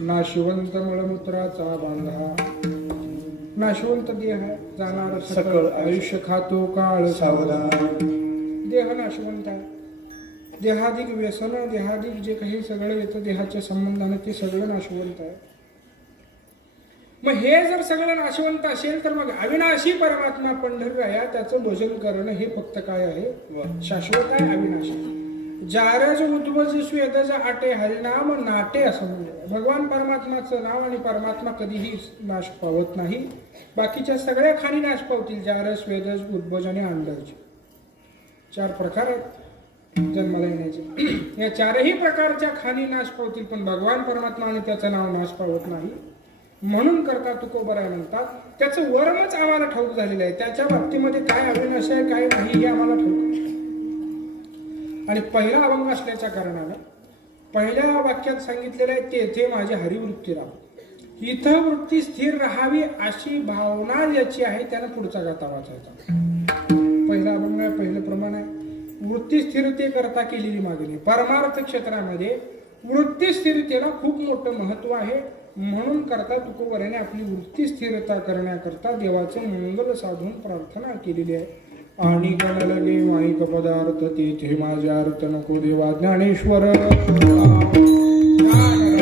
नाशवंत मळमूत्राचा बांधा. नाशवंत देह जाणार सकळ आयुष्य खातो काळ सावधान. देह नाशवंत आहे. देहाधिक व्यसन देहाधिक जे काही सगळं येतं देहाच्या संबंधाने ते सगळं नाशवंत आहे. मग हे जर सगळं नाशवंत असेल तर मग अविनाशी परमात्मा पंढरराया त्याचं भजन करणं हे फक्त काय आहे शाश्वत आहे अविनाशी. जारज उद्वज स्वेदज आटे हरिनाम नाटे असं म्हणलं. भगवान परमात्माचं नाव आणि परमात्मा कधीही नाश पावत नाही. बाकीच्या सगळ्या खाणी नाश पावतील. जारज स्वेदज उद्वज आणि अंडज 4 प्रकार आहेत जन्माला येण्याचे. या 4ही प्रकारच्या खाणी नाश पावतील पण भगवान परमात्मा आणि त्याचं नाव नाश पावत नाही. म्हणून करता तुकोबराय म्हणतात त्याचं वर्मच आम्हाला ठाऊक झालेलं आहे. त्याच्या बाबतीमध्ये काय अविनाश आहे काय नाही हे आम्हाला ठाऊक. आणि पहिला अभंग असल्याच्या कारणानं पहिल्या वाक्यात सांगितलेलं आहे तेथे माझी हरिवृत्ती राहावी. इथं वृत्ती स्थिर राहावी अशी भावना ज्याची आहे त्यानं पुढचा गाथा वाचायचा. पहिला अभंग आहे पहिलं प्रमाण आहे. वृत्ती स्थिरते करता केलेली मागणी. परमार्थ क्षेत्रामध्ये वृत्ती स्थिरतेला खूप मोठं महत्व आहे. म्हणून करता तुकोबरायाने आपली वृत्ती स्थिरता करण्याकरता देवाचं मंगल साधून प्रार्थना केलेली आहे. आणि गण लगे माईक पदार्थ तेथे माझ्या अर्थ नको देवा ज्ञानेश्वर. ज्ञानेश्वर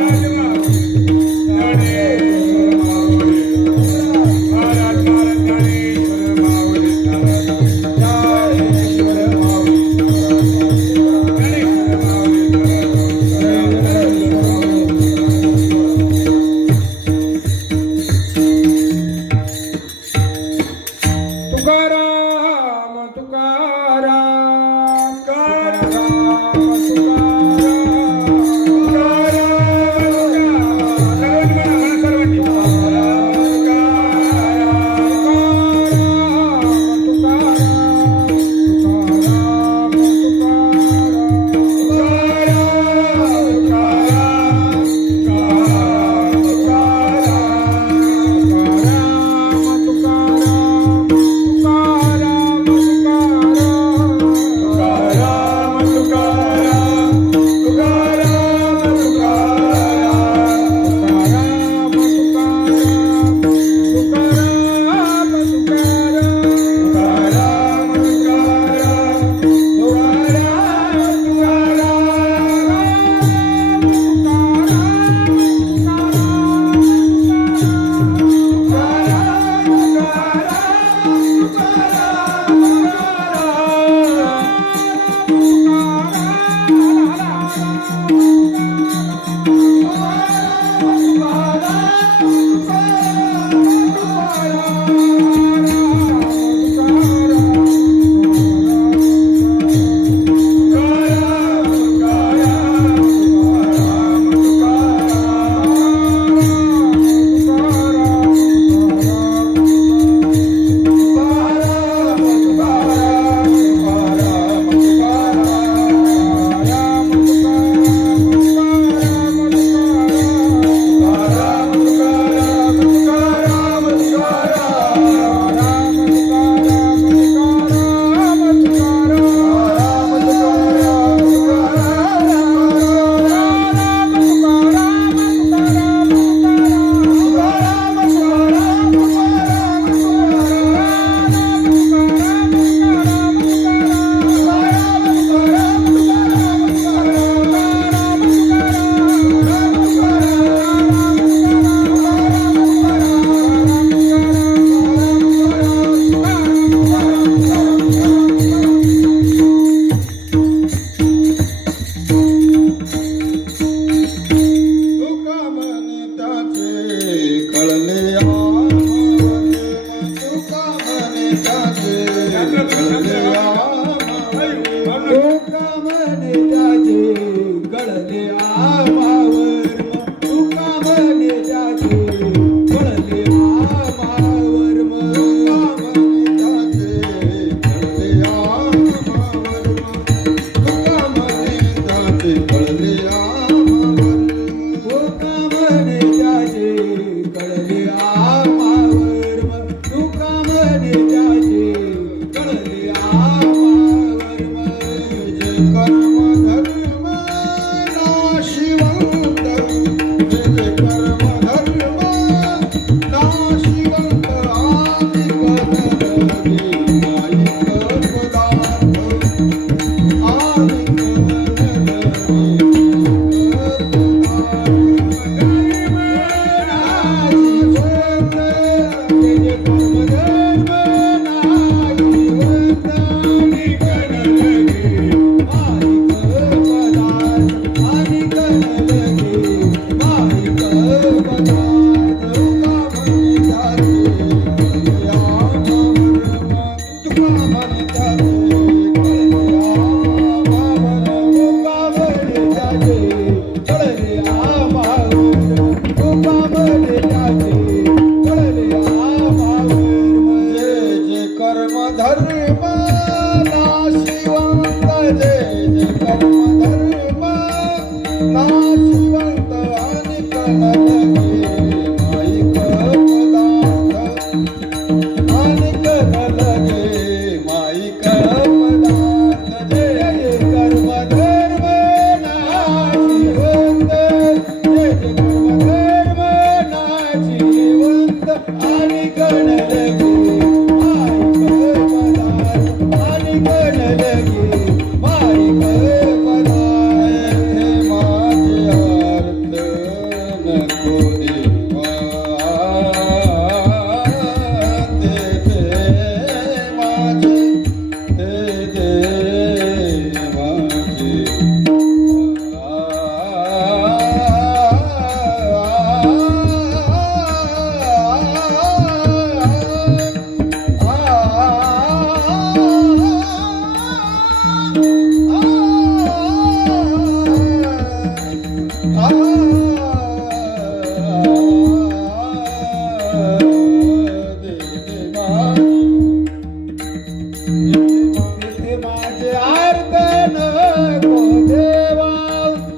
माझे आर्त नको देवा,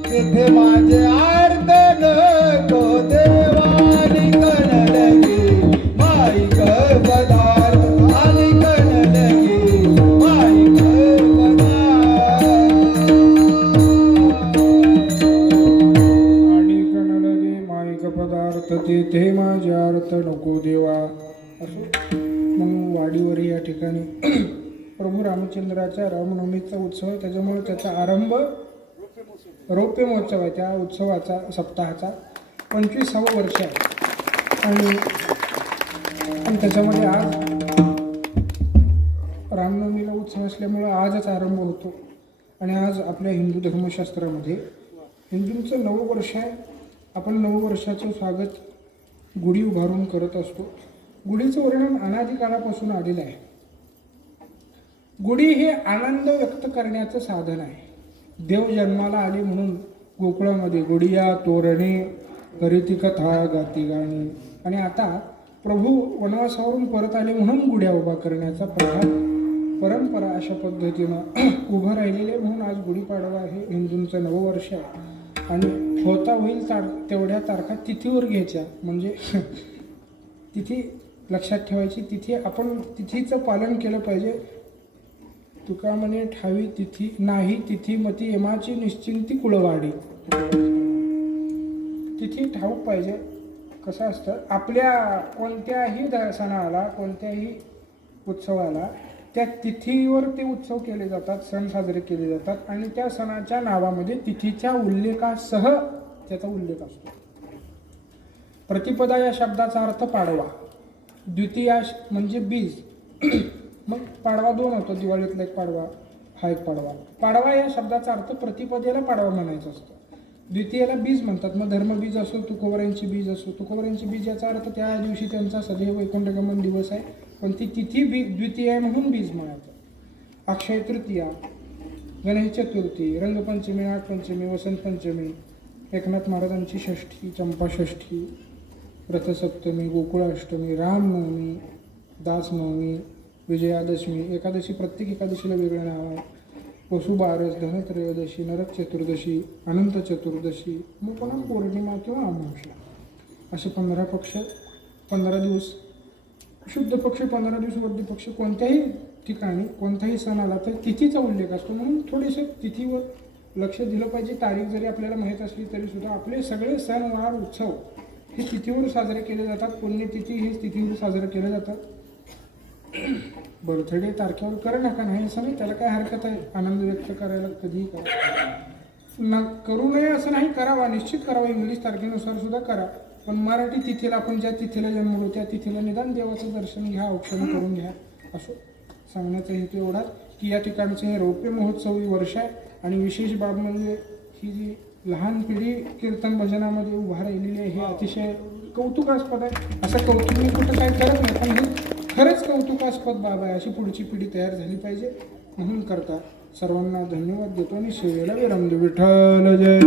तिथे माझे आर्त नको देवा, निकण लगी माई ग पदार्थ, आणि कण लगी माई ग पदार्थ. आणि कणलगे माईक पदार्थ तेथे माझे अर्थ नको देवा. असो म्हणून वाडीवर या ठिकाणी प्रभू रामचंद्राच्या रामनवमीचा उत्सव आहे. त्याच्यामुळे त्याचा आरंभ रौप्य महोत्सव आहे. त्या उत्सवाचा सप्ताहाचा 25वे वर्ष आहे. आणि त्याच्यामध्ये आज रामनवमीला उत्सव असल्यामुळं आजच आरंभ होतो. आणि आज आपल्या हिंदू धर्मशास्त्रामध्ये हिंदूंचं नववर्ष आहे. आपण नववर्षाचं स्वागत गुढी उभारून करत असतो. गुढीचं वर्णन अनादी काळापासून आलेलं आहे. गुढी हे आनंद व्यक्त करण्याचं साधन आहे. देव जन्माला आले म्हणून गोकुळामध्ये गुढिया तोरणे करीती कथा गाती गाणी. आणि आता प्रभू वनवासावरून परत आले म्हणून गुढ्या उभा करण्याचा परंपरा अशा पद्धतीनं उभं राहिलेले. म्हणून आज गुढीपाडवा हे हिंदूंचं नववर्ष आहे. आणि होता होईल तेवढ्या तारखा तिथीवर घ्यायच्या. म्हणजे तिथी लक्षात ठेवायची. तिथी आपण तिथीचं पालन केलं पाहिजे. तुका म्हणे ठावी तिथी नाही, तिथी मती यमाची निश्चिंती कुळवाडी. तिथी ठाऊक पाहिजे. कसं असतं आपल्या कोणत्याही सणाला कोणत्याही उत्सवाला त्या तिथीवर ते उत्सव केले जातात, सण साजरे केले जातात. आणि त्या सणाच्या नावामध्ये तिथीच्या उल्लेखासह त्याचा उल्लेख असतो. प्रतिपदा या शब्दाचा अर्थ पाडवा. द्वितीया म्हणजे बीज. मग पाडवा दोन होतो. दिवाळीतला एक पाडवा, हा एक पाडवा. पाडवा या शब्दाचा अर्थ प्रतिपदेला पाडवा म्हणायचा असतो. द्वितीयाला बीज म्हणतात. मग धर्मबीज असो, तुकोबऱ्यांची बीज असो. तुकोबऱ्यांची बीज याचा अर्थ त्या दिवशी त्यांचा सदैव वैकुंठगमन दिवस आहे, पण ती तिथी द्वितीय आहे म्हणून बीज म्हणायचं. अक्षय तृतीया, गणेश चतुर्थी, रंगपंचमी, नागपंचमी, वसंत पंचमी, एकनाथ महाराजांची षष्ठी, चंपा षष्ठी, रथसप्तमी, गोकुळाष्टमी, रामनवमी, दासनवमी, विजयादशमी, एकादशी. प्रत्येक एकादशीला वेगळं नाव आहे. वसुबारस, धनत्रयोदशी, नरक चतुर्दशी, अनंत चतुर्दशी, मग पुन्हा पौर्णिमा किंवा अमावस्या. असे 15 पक्ष, 15 दिवस शुद्ध पक्ष, 15 दिवस वृद्धी पक्ष. कोणत्याही ठिकाणी कोणताही सण आला तर तिथीचा उल्लेख असतो. म्हणून थोडेसे तिथीवर लक्ष दिलं पाहिजे. तारीख जरी आपल्याला माहीत असली तरी सुद्धा आपले सगळे सणवार उत्सव हे तिथीवर साजरे केले जातात. पुण्यतिथी हे तिथीवर साजरे केले जातात. बर्थडे तारखेवर करू नका, नाही असं नाही, त्याला काय हरकत आहे. आनंद व्यक्त करायला कधीही करा. करू नये असं नाही, करावा, निश्चित करावा. इंग्लिश तारखेनुसार सुद्धा करा. पण मराठी तिथीला आपण ज्या तिथीला जन्मलो त्या तिथीला निदान देवाचं दर्शन घ्या, औक्षण करून घ्या. असं सांगण्याचा हेतू एवढाच की या ठिकाणचं हे रौप्य महोत्सवी वर्ष आहे. आणि विशेष बाब म्हणजे ही जी लहान पिढी कीर्तन भजनामध्ये उभा राहिलेली आहे हे अतिशय कौतुकास्पद आहे. असं कौतुक मी कुठं काय करत नाही, पण हे खरंच कौतुकास्पद बाब आहे. अशी पुढची पिढी तयार झाली पाहिजे. म्हणून करता सर्वांना धन्यवाद देतो आणि सेवेला विराम देतो. विठ्ठल जय.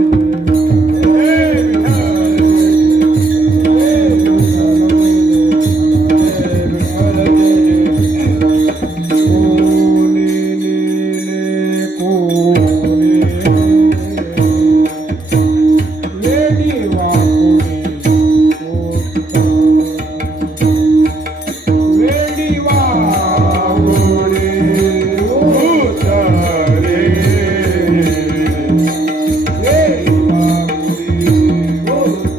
Oh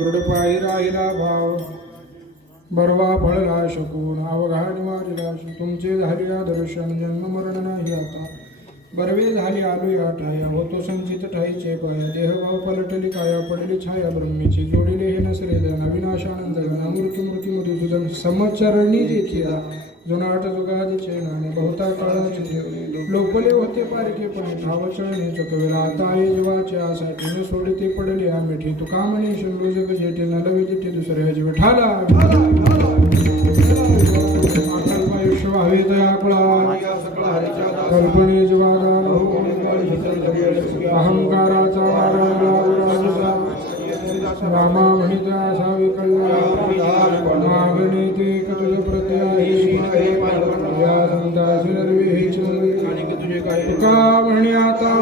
दृढ पायी राहिला भाव बरवा फळला शकून अवघाणी मारिला तुमचे झाले दर्शन जन्म मरण नाही आता बरवे झाले आलो या ठाया होतो संचित ठाईचे पाया देहभाव पलटली काया पडली छाया ब्रह्मीची जोडिले हे नसरे जन अविनाशानंद गण मृत्यू मृत्यू मधुसूदन समचरणी देखिला जुनाट जुगादीचे नाणे बहुता काळाचे लोपले होते पारखेपणे ठाव चळणे चकवेला आता आहे जीवाचे आसाठी न सोडते पडले हा मिठी तुका म्हणे शंभू जग जेठे न लवे जेठे दुसरे हजे विठाला अकल्प आयुष्य भावे दया कुळा कल्पने जीवागान अहंकाराचा वारा रामा म्हणिता असा विकल्ला मागणे ते तुझ प्रत्याही या संतासी नरवे तुका म्हणे आता